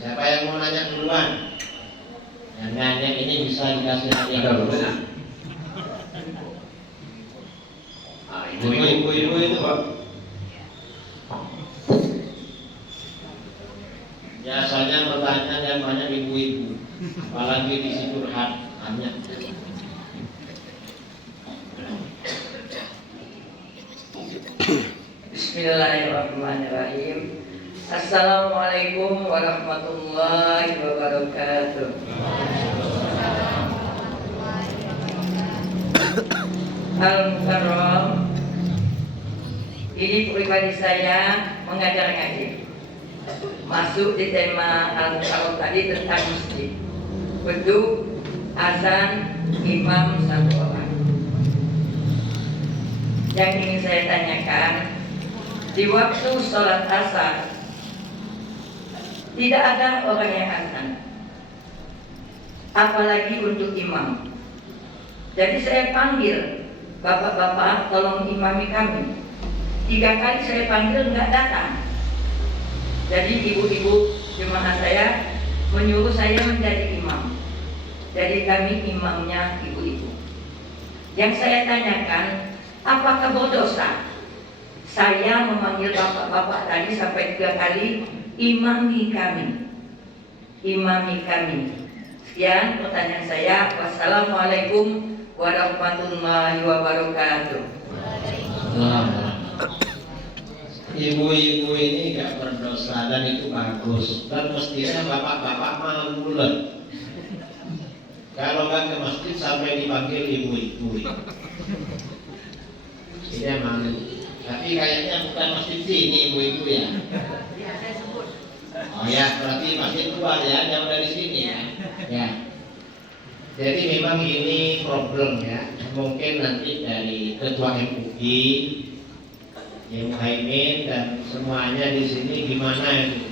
Siapa yang mau nanya duluan? Yang nanya ini bisa dikasih hadiah dulu. Ibu-ibu itu Pak. Biasanya pertanyaan yang banyak ibu-ibu, apalagi di situ curhat banyak. Bismillahirrahmanirrahim. Assalamualaikum warahmatullahi wabarakatuh. Al-Mukarram, ini pribadi saya mengajar ngaji. Masuk di tema Al-Mukarram tadi tentang masjid. Beduk, azan, imam 1 orang. yang ingin saya tanyakan, di waktu sholat asar tidak ada orang yang azan, apalagi untuk imam. Jadi saya panggil, bapak-bapak tolong imami kami. 3 kali saya panggil nggak datang. Jadi ibu-ibu jemaah saya menyuruh saya menjadi imam. Jadi kami imamnya ibu-ibu. Yang saya tanyakan, apakah berdosa saya memanggil bapak-bapak tadi sampai 3 kali imami kami? Imami kami. Sekian pertanyaan saya. Wassalamualaikum warahmatullahi wabarakatuh. Ibu-ibu ini gak berdosa dan itu bagus. Dan mestinya bapak-bapak malu lah kalau kan ke masjid sampai dipanggil ibu-ibu. Dia malu. Tapi kayaknya bukan masjid sini ibu-ibu ya. Oh ya, berarti masjid luar ya, jauh dari sini ya. Ya. Jadi memang ini problem ya. Mungkin nanti dari ketua MUI, yang Muhaimin dan semuanya di sini gimana itu?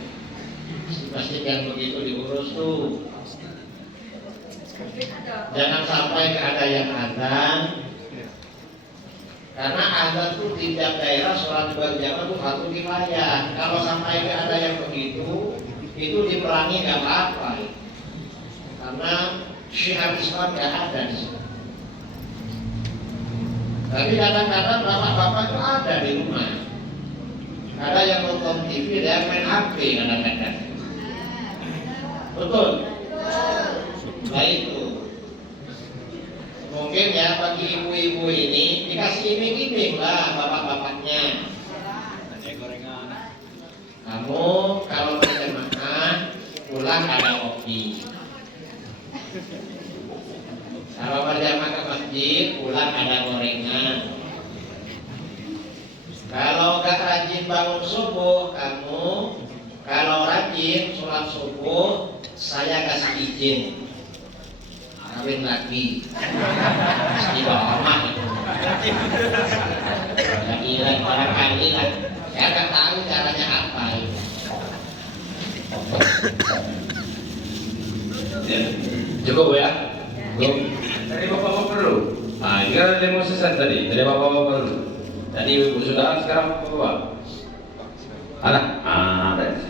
Masjid yang begitu diurus tuh. Jangan sampai ada yang azan. Karena azan tuh di tiap daerah sholat berjamaah tuh satu kifayah. Kalau sampai ada yang begitu, itu diperangi gak apa-apa. Karena syiar Islam gak ada di sini. Tapi kadang-kadang bapak-bapak itu ada di rumah. Ada yang nonton TV, ada yang main HP kadang-kadang. Betul? Nah itu. Mungkin ya bagi ibu-ibu ini dikasih iming-iming lah bapak-bapaknya. Kamu kalau berjamaah pulang ada kopi. Kalau berjamaah ke masjid, pulang ada gorengan. Kalau gak rajin bangun subuh, kamu kalau rajin sholat subuh, saya kasih izin kawin lagi. Mesti hormat. Kira barangkali lah. Saya gak tahu caranya apa itu. Ya, cukup ya. Dari bapak-bapak dulu. Nah, ini kan demonstrasi tadi. Dari bapak-bapak dulu. Tadi ibu sudah, sekarang bapak-bapak. Ada.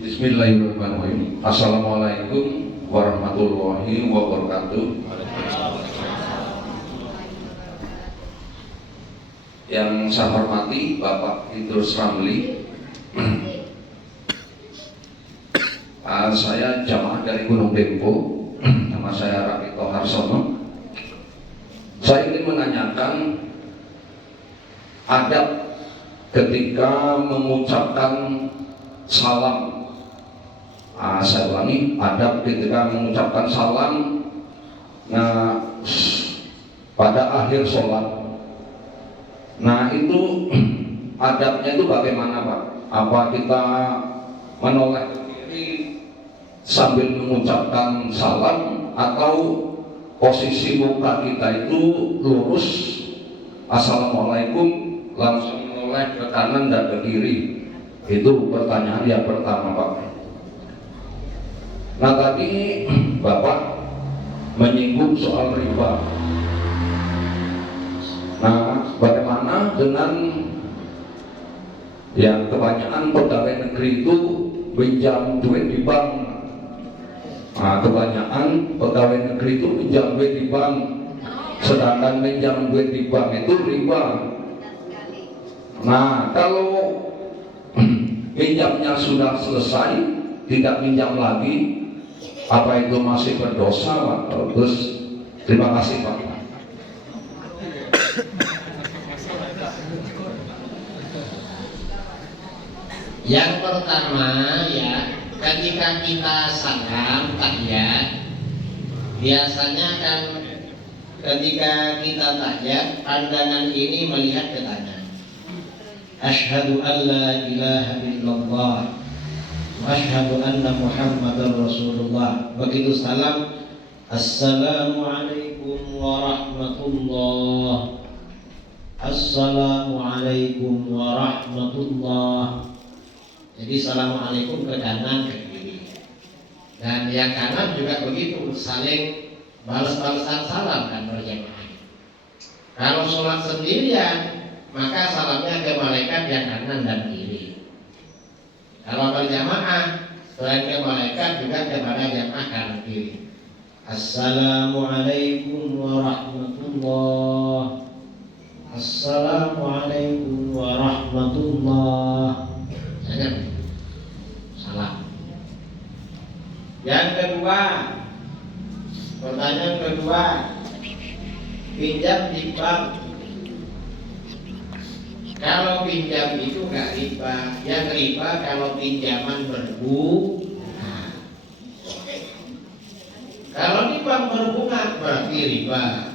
Bismillahirrahmanirrahim. Assalamualaikum warahmatullahi wabarakatuh. Yang saya hormati Bapak Idrus Ramli. Saya jamaah dari Gunung Dempo. Nama saya Rakito Harsono. Saya ingin menanyakan adab ketika mengucapkan salam. Saya ulangi, adab ketika mengucapkan salam pada akhir sholat. Nah itu adabnya itu bagaimana Pak? Apa kita menoleh ke kiri sambil mengucapkan salam atau posisi muka kita itu lurus Assalamualaikum langsung menoleh ke kanan dan ke kiri? Itu pertanyaan yang pertama Pak. Nah tadi Bapak menyinggung soal riba. Nah bagaimana dengan yang kebanyakan pegawai negeri itu pinjam duit di bank? Nah kebanyakan pegawai negeri itu pinjam duit di bank, sedangkan pinjam duit di bank itu riba. Nah kalau pinjamnya sudah selesai, tidak pinjam lagi, apa itu masih berdosa Pak? Terus terima kasih Pak. Yang pertama ya, ketika kita salam tahiyat, biasanya kan ketika kita tahiyat, pandangan ini melihat ke kanan. Asyhadu an la ilaha illallah wa asyhadu anna Muhammadar Rasulullah. Begitu salam, Assalamualaikum warahmatullah. Assalamualaikum warahmatullah. Jadi assalamualaikum ke kanan ke kiri. Dan yang kanan juga begitu, saling balas-balasan salam kan berjamaah. Kalau sholat sendirian, maka salamnya ke malaikat yang kanan dan kiri. Kalau berjamaah, selain ke malaikat juga kepada jamaah kanan kiri. Assalamualaikum warahmatullah. Assalamualaikum warahmatullah. Salam. Yang kedua, pertanyaan kedua, pinjam di bank. Kalau pinjam itu nggak riba, yang riba kalau pinjaman berbunga. Kalau di bank berbunga berarti riba.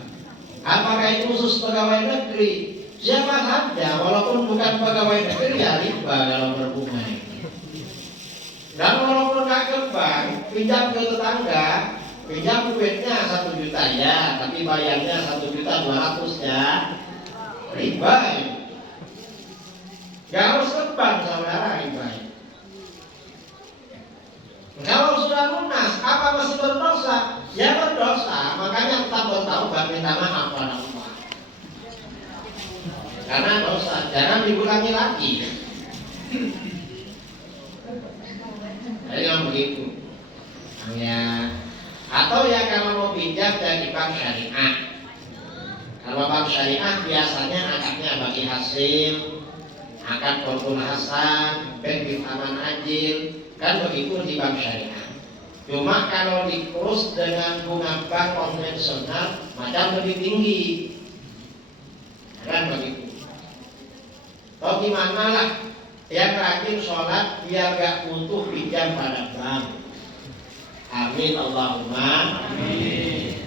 Apakah itu khusus pegawai negeri? Siapa saja, walaupun bukan pegawai negeri ya riba kalau berbunga. Dan walaupun nggak ke bank, pinjam ke tetangga, pinjam duitnya 1 juta ya, tapi bayarnya 1.200.000 ya, riba ya. Gak harus ke bank saudara, riba. Kalau sudah lunas, apa masih berdosa? Ya berdosa, makanya tetap bertaubat minta maaf pada Allah. Karena dosa, jangan diulangi lagi. Jadi yang begitu. Ya. Atau ya kalau mau pinjam dari bank syariah. Kalau bank syariah biasanya akadnya bagi hasil, akad Qardul Hasan, bank Aman Ajil, kan begitu di bank syariah. Cuma kalau dikurus dengan bunga bank konvensional macam lebih tinggi, kan begitu. Oh gimana lah, yang rajin sholat biar gak butuh pinjam pada bank. Amin Allahumma amin.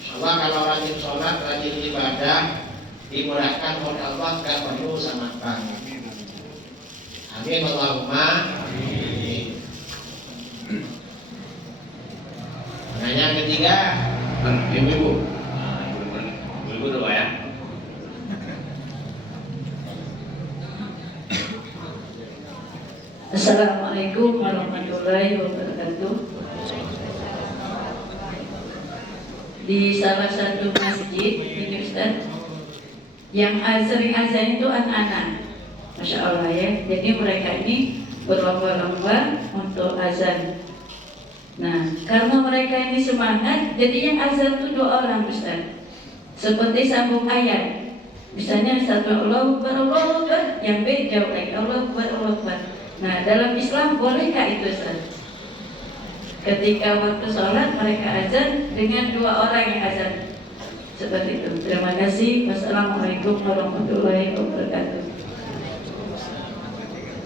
Insyaallah kalau rajin sholat, rajin ibadah, dimudahkan oleh Allah, gak perlu sama bank. Amin Allahumma amin. Pertanyaan ketiga, ibu-ibu. Ibu-ibu dulu ya. Assalamualaikum warahmatullahi wabarakatuh. Di salah satu masjid ini Ustaz, yang sering azan itu anak-anak, Masya Allah ya. Jadi mereka ini berlomba-lomba untuk azan. Nah, karena mereka ini semangat, jadi yang azan itu 2 orang Ustaz. Seperti sambung ayat. Misalnya satu Allahu Akbar, yang B jauh lagi Allahu Akbar. Nah, dalam Islam bolehkah itu Ustaz? Ketika waktu sholat mereka azan dengan 2 orang yang azan. Seperti itu. Terima kasih. Wassalamualaikum warahmatullahi wabarakatuh.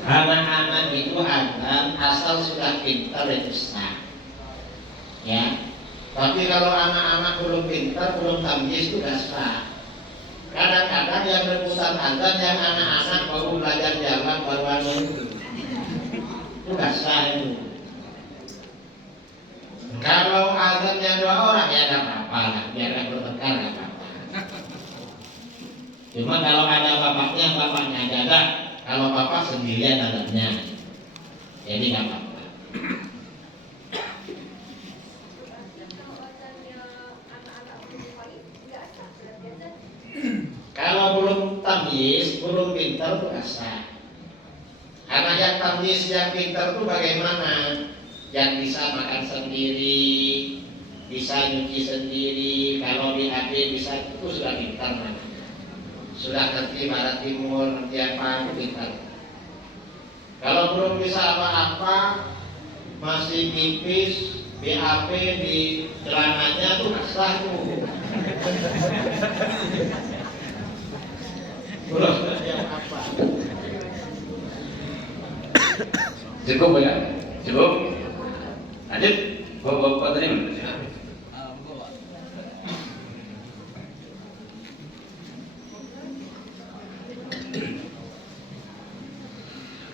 Anak-anak itu azan asal sudah pintar itu sah. Ya. Tapi kalau anak-anak belum pintar, belum tamyiz itu tidak sah. Kadang-kadang yang rebutan azan yang anak-anak baru belajar jalan baru itu nggak sah itu. Kalau azannya 2 orang ya nggak apa-apa lah, biar nggak bertengkar nggak apa-apa. Cuma kalau ada bapaknya jaga, kalau bapak sendirian azannya, jadi nggak apa-apa. Kalau belum tamyiz, belum pintar itu asal. Karena yang tamyiz, yang pintar itu bagaimana? Yang bisa makan sendiri, bisa nyuci sendiri, kalau di HP bisa, itu sudah pintar namanya. Sudah ngerti barat timur, ngerti apa, itu pintar. Kalau belum bisa apa-apa, masih pipis, BAP di celananya tuh sah tuh. Belum ngerti apa. Cukup ya? Cukup? Lanjut? Bapak tadi mana?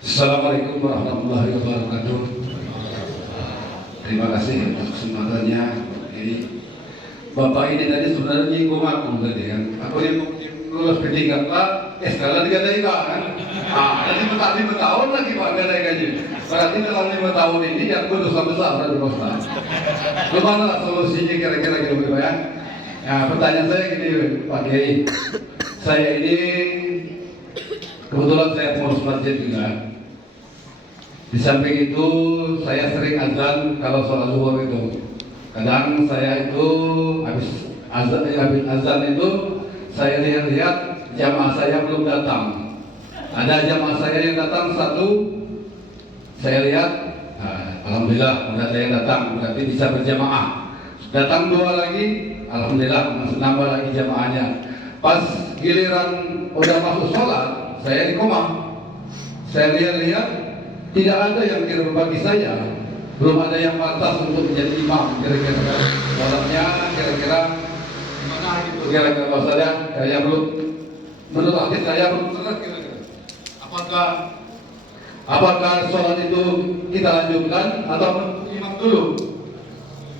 Assalamualaikum warahmatullahi wabarakatuh. Terima kasih. kasih atas kesempatannya. Ini Bapak ini tadi sebenarnya nyinggung aku tadi kan. Aku yang lulus P3 Pak, sekarang 3 TK kan. Nanti 5 tahun lagi Pak gak gaji. Berarti dalam 5 tahun ini yang gue dosa besar dari Pak Ustaz. Gimana lah solusinya kira-kira gitu Pak ya? Nah, pertanyaan saya gini Pak Kiai. Saya ini kebetulan saya pengurus masjid juga. Di samping itu saya sering azan kalau sholat zuhur itu. Kadang saya itu habis azan itu saya lihat jamaah saya belum datang. Ada jamaah saya yang datang 1, saya lihat, alhamdulillah ada yang datang, berarti bisa berjamaah. Datang 2 lagi, alhamdulillah masih nambah lagi jamaahnya. Pas giliran udah masuk sholat, saya di koma. Saya lihat tidak ada yang kira bagi saya, belum ada yang pantas untuk menjadi imam. Kira-kira sholatnya, kira-kira gimana gitu? Kira-kira kalau saya kayak belum, menurut hadis saya belum benar kira-kira. Apakah sholat itu kita lanjutkan atau imam dulu?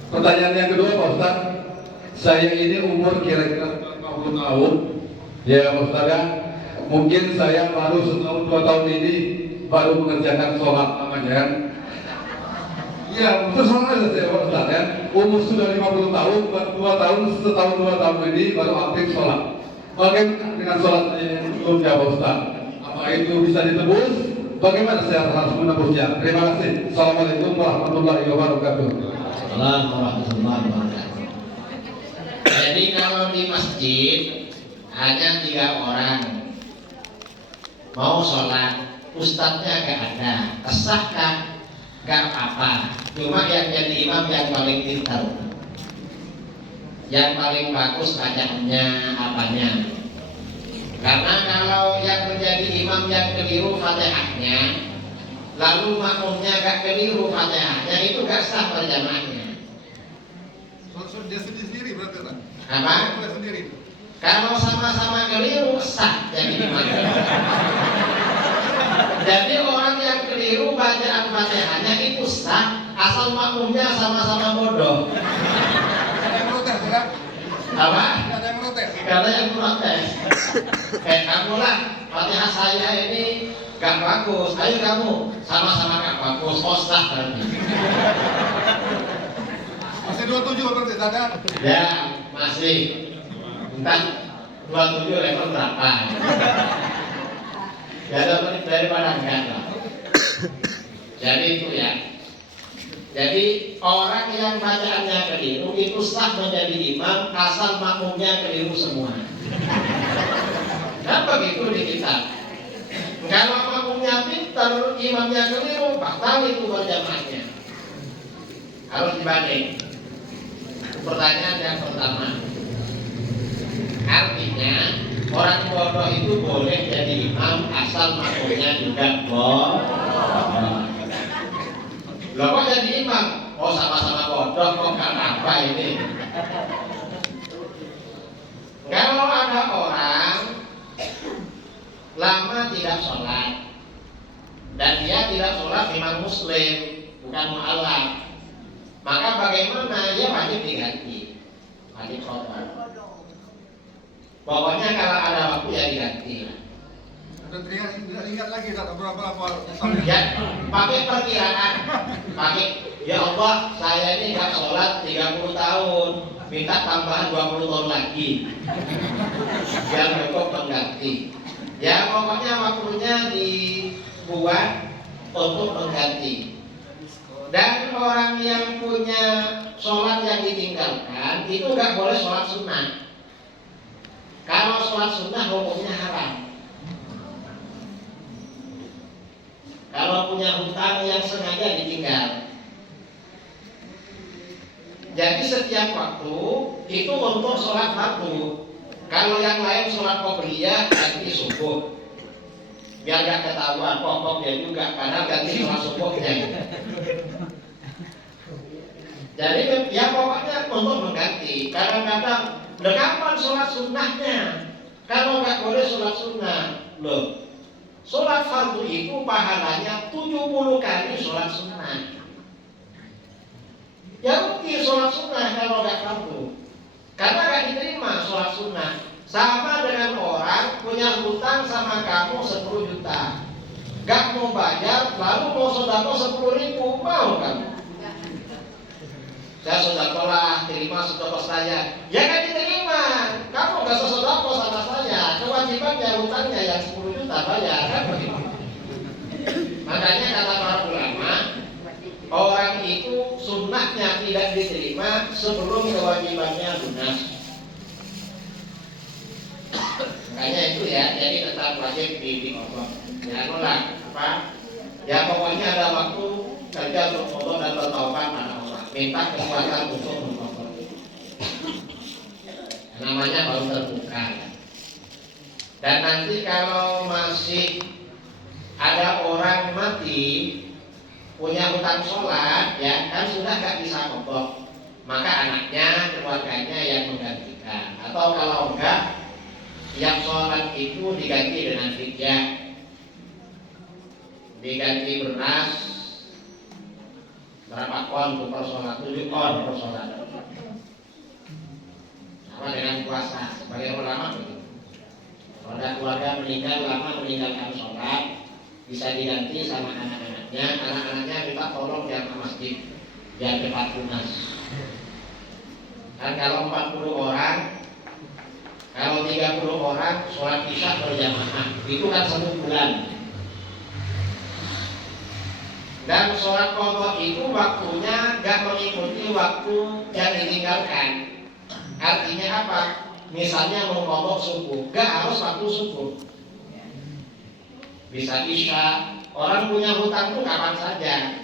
Pertanyaan yang kedua Pak Ustaz, saya ini umur kira-kira 40 tahun, ya Pak Ustaz ya. Mungkin saya baru setahun 2 tahun ini baru mengerjakan sholat namanya kan. Iya, terserah aja saya Pak Ustaz ya. Umur sudah 50 tahun, 2 tahun, setahun 2 tahun ini baru aktif sholat. Bagaimana dengan sholat yang sebelumnya Pak Ustaz? Apa itu bisa ditebus? Bagaimana saya harus menebusnya? Terima kasih. Assalamualaikum warahmatullahi wabarakatuh. Assalamualaikum warahmatullahi wabarakatuh. Jadi kalau di masjid hanya 3 orang mau sholat, ustadznya gak ada, kesahkan gak apa. Cuma yang jadi imam yang paling pintar, yang paling bagus bacaannya apanya. Karena kalau yang menjadi imam yang keliru fatihahnya, lalu makmumnya gak keliru fatihahnya, itu gak sah berjamaahnya. Dia sendiri berarti Pak? Apa? Sendiri. Kalau sama-sama keliru sah jadi imam. Jadi orang yang keliru bacaan fatihahnya itu sah, asal makmumnya sama-sama bodoh. Ada yang protes ya? Apa? Ada yang protes. Karena yang protes. Kamu lah, fatihah saya ini gak bagus. Ayo kamu, sama-sama gak bagus. Oh sah berarti. Masih 27 berarti ada? Ya, masih. Entah 27 level berapa. Ya dapat daripada enggak lah. Jadi itu ya. Jadi orang yang bacaannya keliru itu sah menjadi imam asal makmumnya keliru semua. Dan begitu di kitab. Kalau makmumnya pintar, imamnya keliru, batal itu berjamaahnya. Harus dibanding. Pertanyaan yang pertama, artinya orang bodoh itu boleh jadi imam asal makmumnya juga bodoh. Loh kok jadi imam? Oh sama-sama bodoh kok gak apa ini. Kalau ada orang lama tidak sholat dan dia tidak sholat memang muslim, bukan mu'alaf, maka bagaimana? Dia wajib diganti, wajib sholat. Pokoknya kalau ada waktu ya diganti. Dan tidak ingat lagi berapa Ya, pakai perkiraan, pakai ya Allah saya ini nggak sholat 30 tahun, minta tambahan 20 tahun lagi, biar cukup mengganti. Ya pokoknya waktunya dibuat untuk mengganti. Dan orang yang punya sholat yang ditinggalkan itu nggak boleh sholat sunnah. Kalau sholat sunnah hukumnya haram. Kalau punya hutang yang sengaja ditinggal. Jadi setiap waktu itu untuk sholat fardu. Kalau yang lain sholat qobliyah ganti subuh, biar gak ketahuan pokok dia juga karena ganti sholat subuhnya. Jadi ya pokoknya untuk mengganti. Kadang-kadang kapan sholat sunnahnya? Kalau gak boleh sholat sunnah, loh. Sholat fardu itu pahalanya 70 kali sholat sunnah. sholat sunnah kalau nggak fardu. Karena nggak diterima sholat sunnah. Sama dengan orang punya hutang sama kamu 10 juta, nggak mau bayar, lalu mau sodako 10.000, mau kamu? Saya sodako lah, terima sodako saya. Ya nggak diterima. Kamu nggak sodako sama saya. Kewajibannya hutangnya yang 10 juta bayar, kan begitu. Makanya kata para ulama, orang itu sunnahnya tidak diterima sebelum kewajibannya lunas. Makanya itu ya, jadi tetap wajib dikodok. Ya nolak apa? Ya pokoknya ada waktu kerja untuk kodok dan bertaubat pada Allah. Minta kekuatan untuk mengkodok. Namanya baru terbuka. Dan nanti kalau masih ada orang mati punya hutang sholat, ya kan sudah nggak bisa kodok, maka anaknya, keluarganya yang menggantikan. Atau kalau enggak, yang sholat itu diganti dengan fidyah, diganti beras berapa kon untuk per sholat, 7 kon per sholat. Sama dengan puasa, sebagai ulama begitu. Kalau ada keluarga meninggal, lama meninggalkan sholat, bisa diganti sama anak-anaknya. Anak-anaknya minta tolong jangan ke masjid, biar cepat lunas. Dan kalau 40 orang, kalau 30 orang sholat isya berjamaah, itu kan 1 bulan. Dan sholat qadha itu waktunya gak mengikuti waktu yang ditinggalkan. Artinya apa? Misalnya mau qadha subuh, gak harus waktu subuh. Bisa isya. Orang punya hutang itu kapan saja.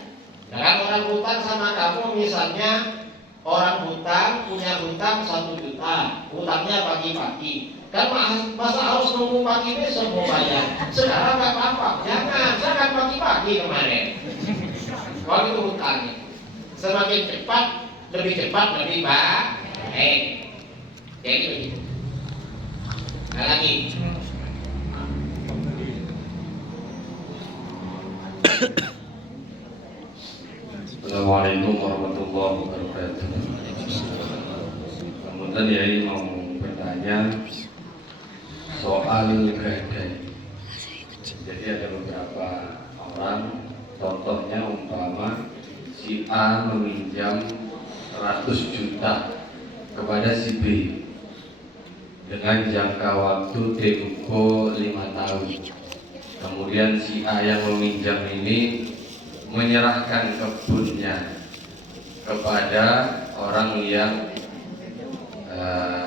Nah, kan orang hutang sama kamu, misalnya orang hutang punya hutang 1 juta, hutangnya pagi-pagi. Kan masa harus nunggu pagi besok mau bayar? Sekarang nggak apa-apa, jangan pagi-pagi kemarin. Kalau itu hutangnya, semakin cepat, lebih baik. Jadi begitu. Nah lagi. Assalamualaikum warahmatullahi wabarakatuh. Kemudian Yai mau bertanya soal gadai. Jadi ada beberapa orang, contohnya umpama si A meminjam 100 juta kepada si B dengan jangka waktu tempo 5 tahun. Kemudian si A yang meminjam ini menyerahkan kebunnya kepada orang yang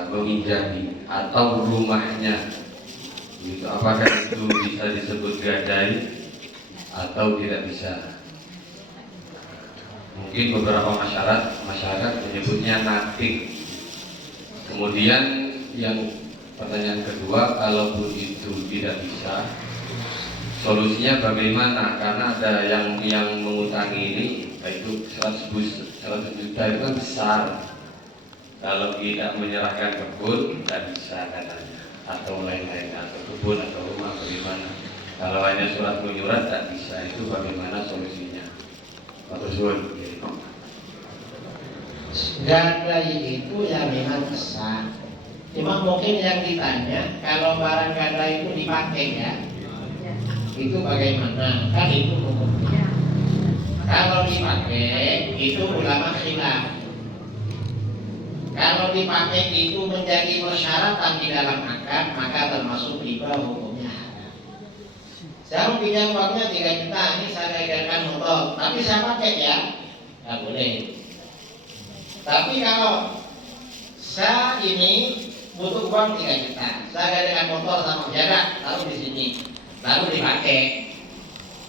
meminjami atau rumahnya. Gitu. Apakah itu bisa disebut gadai atau tidak bisa? Mungkin beberapa masyarakat menyebutnya nating. Kemudian yang pertanyaan kedua, kalaupun itu tidak bisa, solusinya bagaimana? Karena ada yang mengutangi ini, yaitu 100 juta itu kan besar. Kalau tidak menyerahkan kebun, tidak bisa katanya, atau lain-lain, atau kebun atau rumah bagaimana? Kalau hanya surat menyurat tidak bisa, itu bagaimana solusinya? Pak Suwun. Gadai itu ya memang besar. Cuma mungkin yang ditanya, kalau barang gadai itu dipakai ya, itu bagaimana? Kan itu hukumnya. Kalau dipakai itu ulama khilaf. Kalau dipakai itu menjadi persyaratan di dalam akad, maka termasuk riba, hukumnya haram. Saya pinjam uangnya 3 juta, ini saya gagalkan motor, tapi saya pakai ya, nggak boleh. Tapi kalau saya ini butuh uang 3 juta, saya gagalkan motor sama jarak, taruh di sini, lalu dipakai,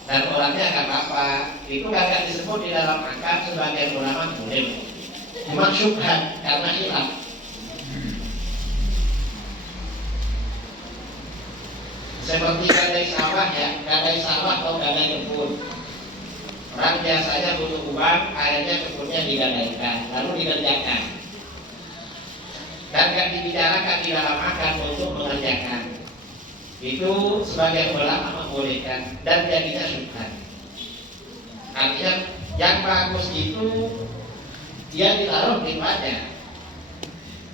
dan orangnya nggak apa-apa, itu nggak disebut di dalam akad. Sebagai ulama boleh, cuma syubhat karena khilaf. Seperti gadai sawah ya, gadai sawah atau gadai kebun. Orang biasanya butuh uang, akhirnya kebunnya digadaikan, lalu dikerjakan, dan nggak dibicarakan di dalam akad untuk mengerjakan. Itu sebagai ulama membolehkan dan jadinya syubhat. Artinya yang bagus itu dia ditaruh di wajah,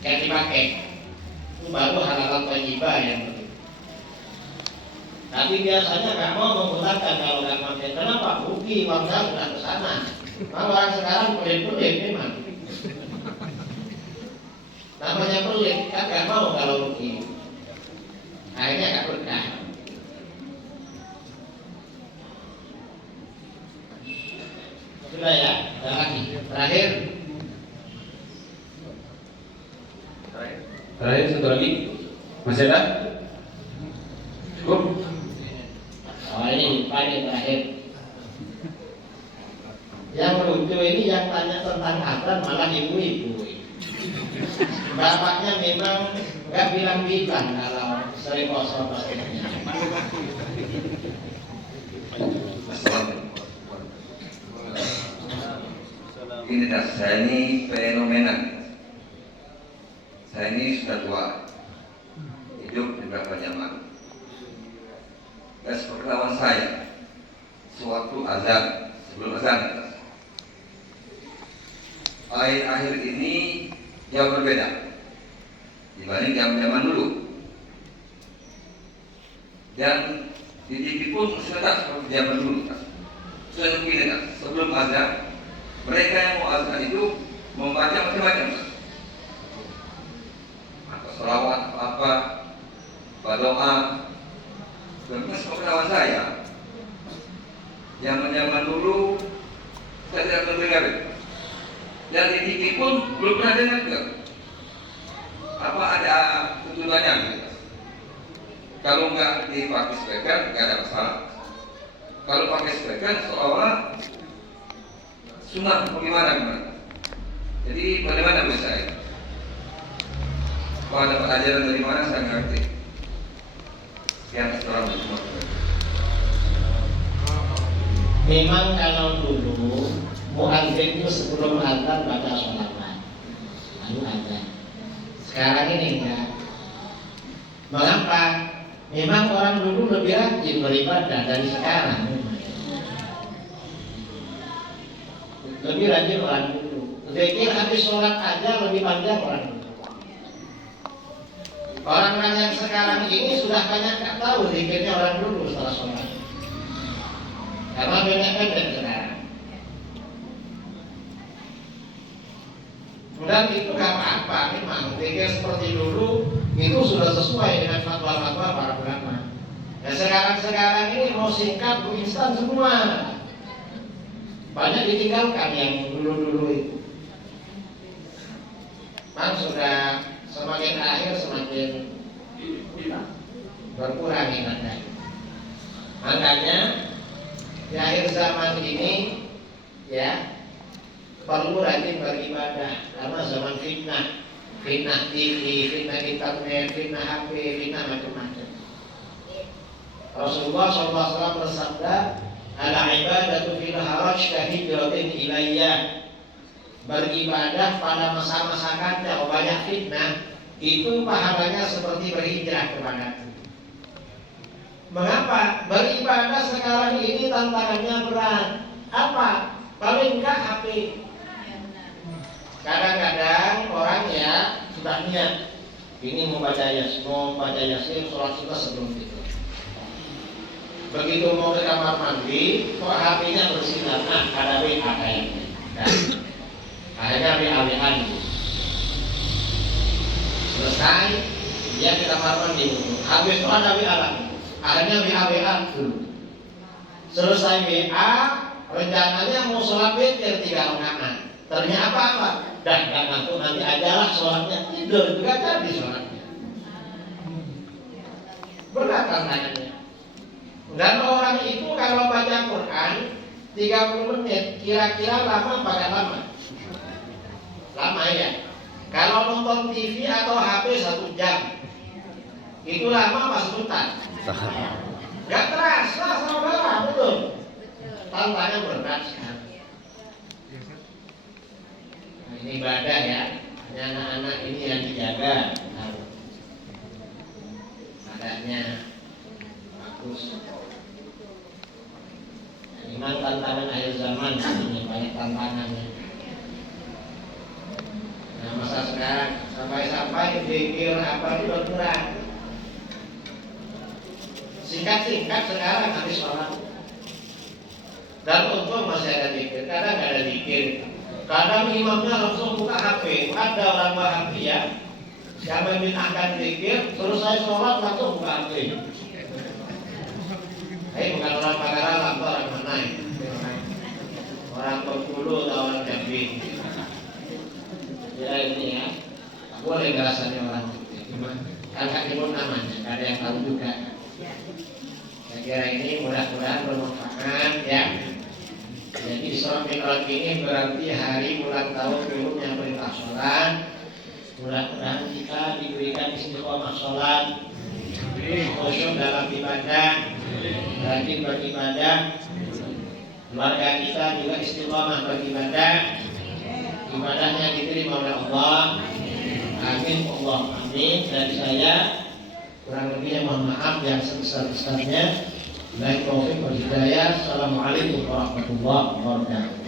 kayak dipakai, itu baru halal thayyibah yang begitu. Tapi biasanya nggak mau menggunakan kalau nggak pakai. Kenapa? Rugi, uangnya sudah ke sana. Nah, orang sekarang pelit-pelit memang. Namanya pelit, kan nggak mau kalau rugi. Akhirnya nggak berkah. Sudah ya, ada lagi. Terakhir Satu lagi. Masih ada? Cukup? Oh ini paling terakhir. Yang lucu ini yang tanya tentang azan malah ibu-ibu. Bapaknya memang nggak bilang-bilang kalau sering kosong pastinya. Ini saya ini fenomena. Saya ini sudah tua, hidup di beberapa zaman. Dan sepengetahuan saya, sewaktu azan, sebelum azan, akhir-akhir ini jauh berbeda dibanding zaman dulu. Dan di TV pun sudah seperti zaman dulu. Sudah begini, sebelum azan, mereka yang mau azan itu membaca macam-macam. Selawat apa, berdoa. Dan sepengetahuan saya, zaman dulu saya tidak mendengar. Dan di TV pun belum pernah dengar juga. Apa ada tuntutannya? Kalau nggak dipakai speaker, nggak ada masalah. Kalau pakai speaker, seolah sunat bagaimana? Jadi bagaimana menurut saya? Kalau dapat ajaran dari mana saya ngerti. Sekian setelah semua. Memang kalau dulu muadzin itu sebelum azan baca sholawat, lalu azan. Sekarang ini enggak. Mengapa? Memang orang dulu lebih rajin beribadah dari sekarang. Lebih rajin orang dulu. Zikir habis sholat aja lebih panjang orang dulu. Orang-orang yang sekarang ini sudah banyak tak tahu zikirnya orang dulu setelah sholat. Karena banyak sekarang. Dan itu gak apa-apa, memang zikir seperti dulu itu sudah sesuai dengan fatwa-fatwa para ulama. Dan sekarang ini mau singkat, mau instan semua. Banyak ditinggalkan yang dulu-dulu itu. Memang sudah semakin akhir semakin berkurang ingatnya. Makanya di akhir zaman ini ya perlu rajin beribadah karena zaman fitnah TV, fitnah internet, fitnah HP, fitnah macam-macam. Rasulullah SAW bersabda, "Ala ibadatu fil haraj kahijratin ilayya." Beribadah pada masa-masa kacau banyak fitnah itu pahalanya seperti berhijrah kepadaku. Mengapa? Beribadah sekarang ini tantangannya berat. Apa? Paling enggak HP. Kadang-kadang orang ya sudah niat ini mau baca yasin, sholat sunnah sebelum tidur. Begitu mau ke kamar mandi, kok HP-nya bersinar, ada WA kayaknya. Akhirnya WA-WA dulu. Selesai, dia ke kamar mandi dulu. Habis itu ada WA lagi. Akhirnya WA dulu. Selesai WA, rencananya mau sholat witir 3 rakaat. Ternyata apa? Dan gak ngantuk nanti ajalah sholatnya, tidur juga jadi sholatnya. Berat tantangannya. Dan orang itu kalau baca Quran 30 menit, kira-kira lama pada lama. Lama ya. Kalau nonton TV atau HP 1 jam, itu lama pas tuntas. Gak terasa saudara, betul. Tantangannya berat sekali. Nah, ini ibadah ya. Hanya anak-anak ini yang dijaga. Adanya bagus. Memang tantangan akhir zaman ini banyak tantangannya. sekarang. Sampai-sampai pikir apa itu berkurang. Singkat-singkat sekarang habis sholat. Dan untung masih ada zikir, kadang nggak ada zikir. Kadang imamnya langsung buka HP. Ada orang Wahabiyah yang memintahkan zikir, terus saya sholat langsung buka HP. Bukan orang Pagaralam, orang mana ini? Orang Bengkulu atau orang Jambi. Ya ini ya, boleh rasanya orang kan nyebut namanya, ada yang tahu juga. Saya kira ini mudah-mudahan bermanfaat ya. Jadi Isra Mi'raj ini berarti hari ulang tahun turunnya perintah sholat. Mudah-mudahan kita diberikan istiqomah sholat, khusyuk dalam ibadah, rajin beribadah, keluarga kita juga istiqomah beribadah, ibadahnya diterima oleh Allah. Amin, Allah amin. Dari saya kurang lebihnya mohon maaf yang sebesar-besarnya. Baik, taufik wal hidayah. Assalamualaikum warahmatullahi wabarakatuh.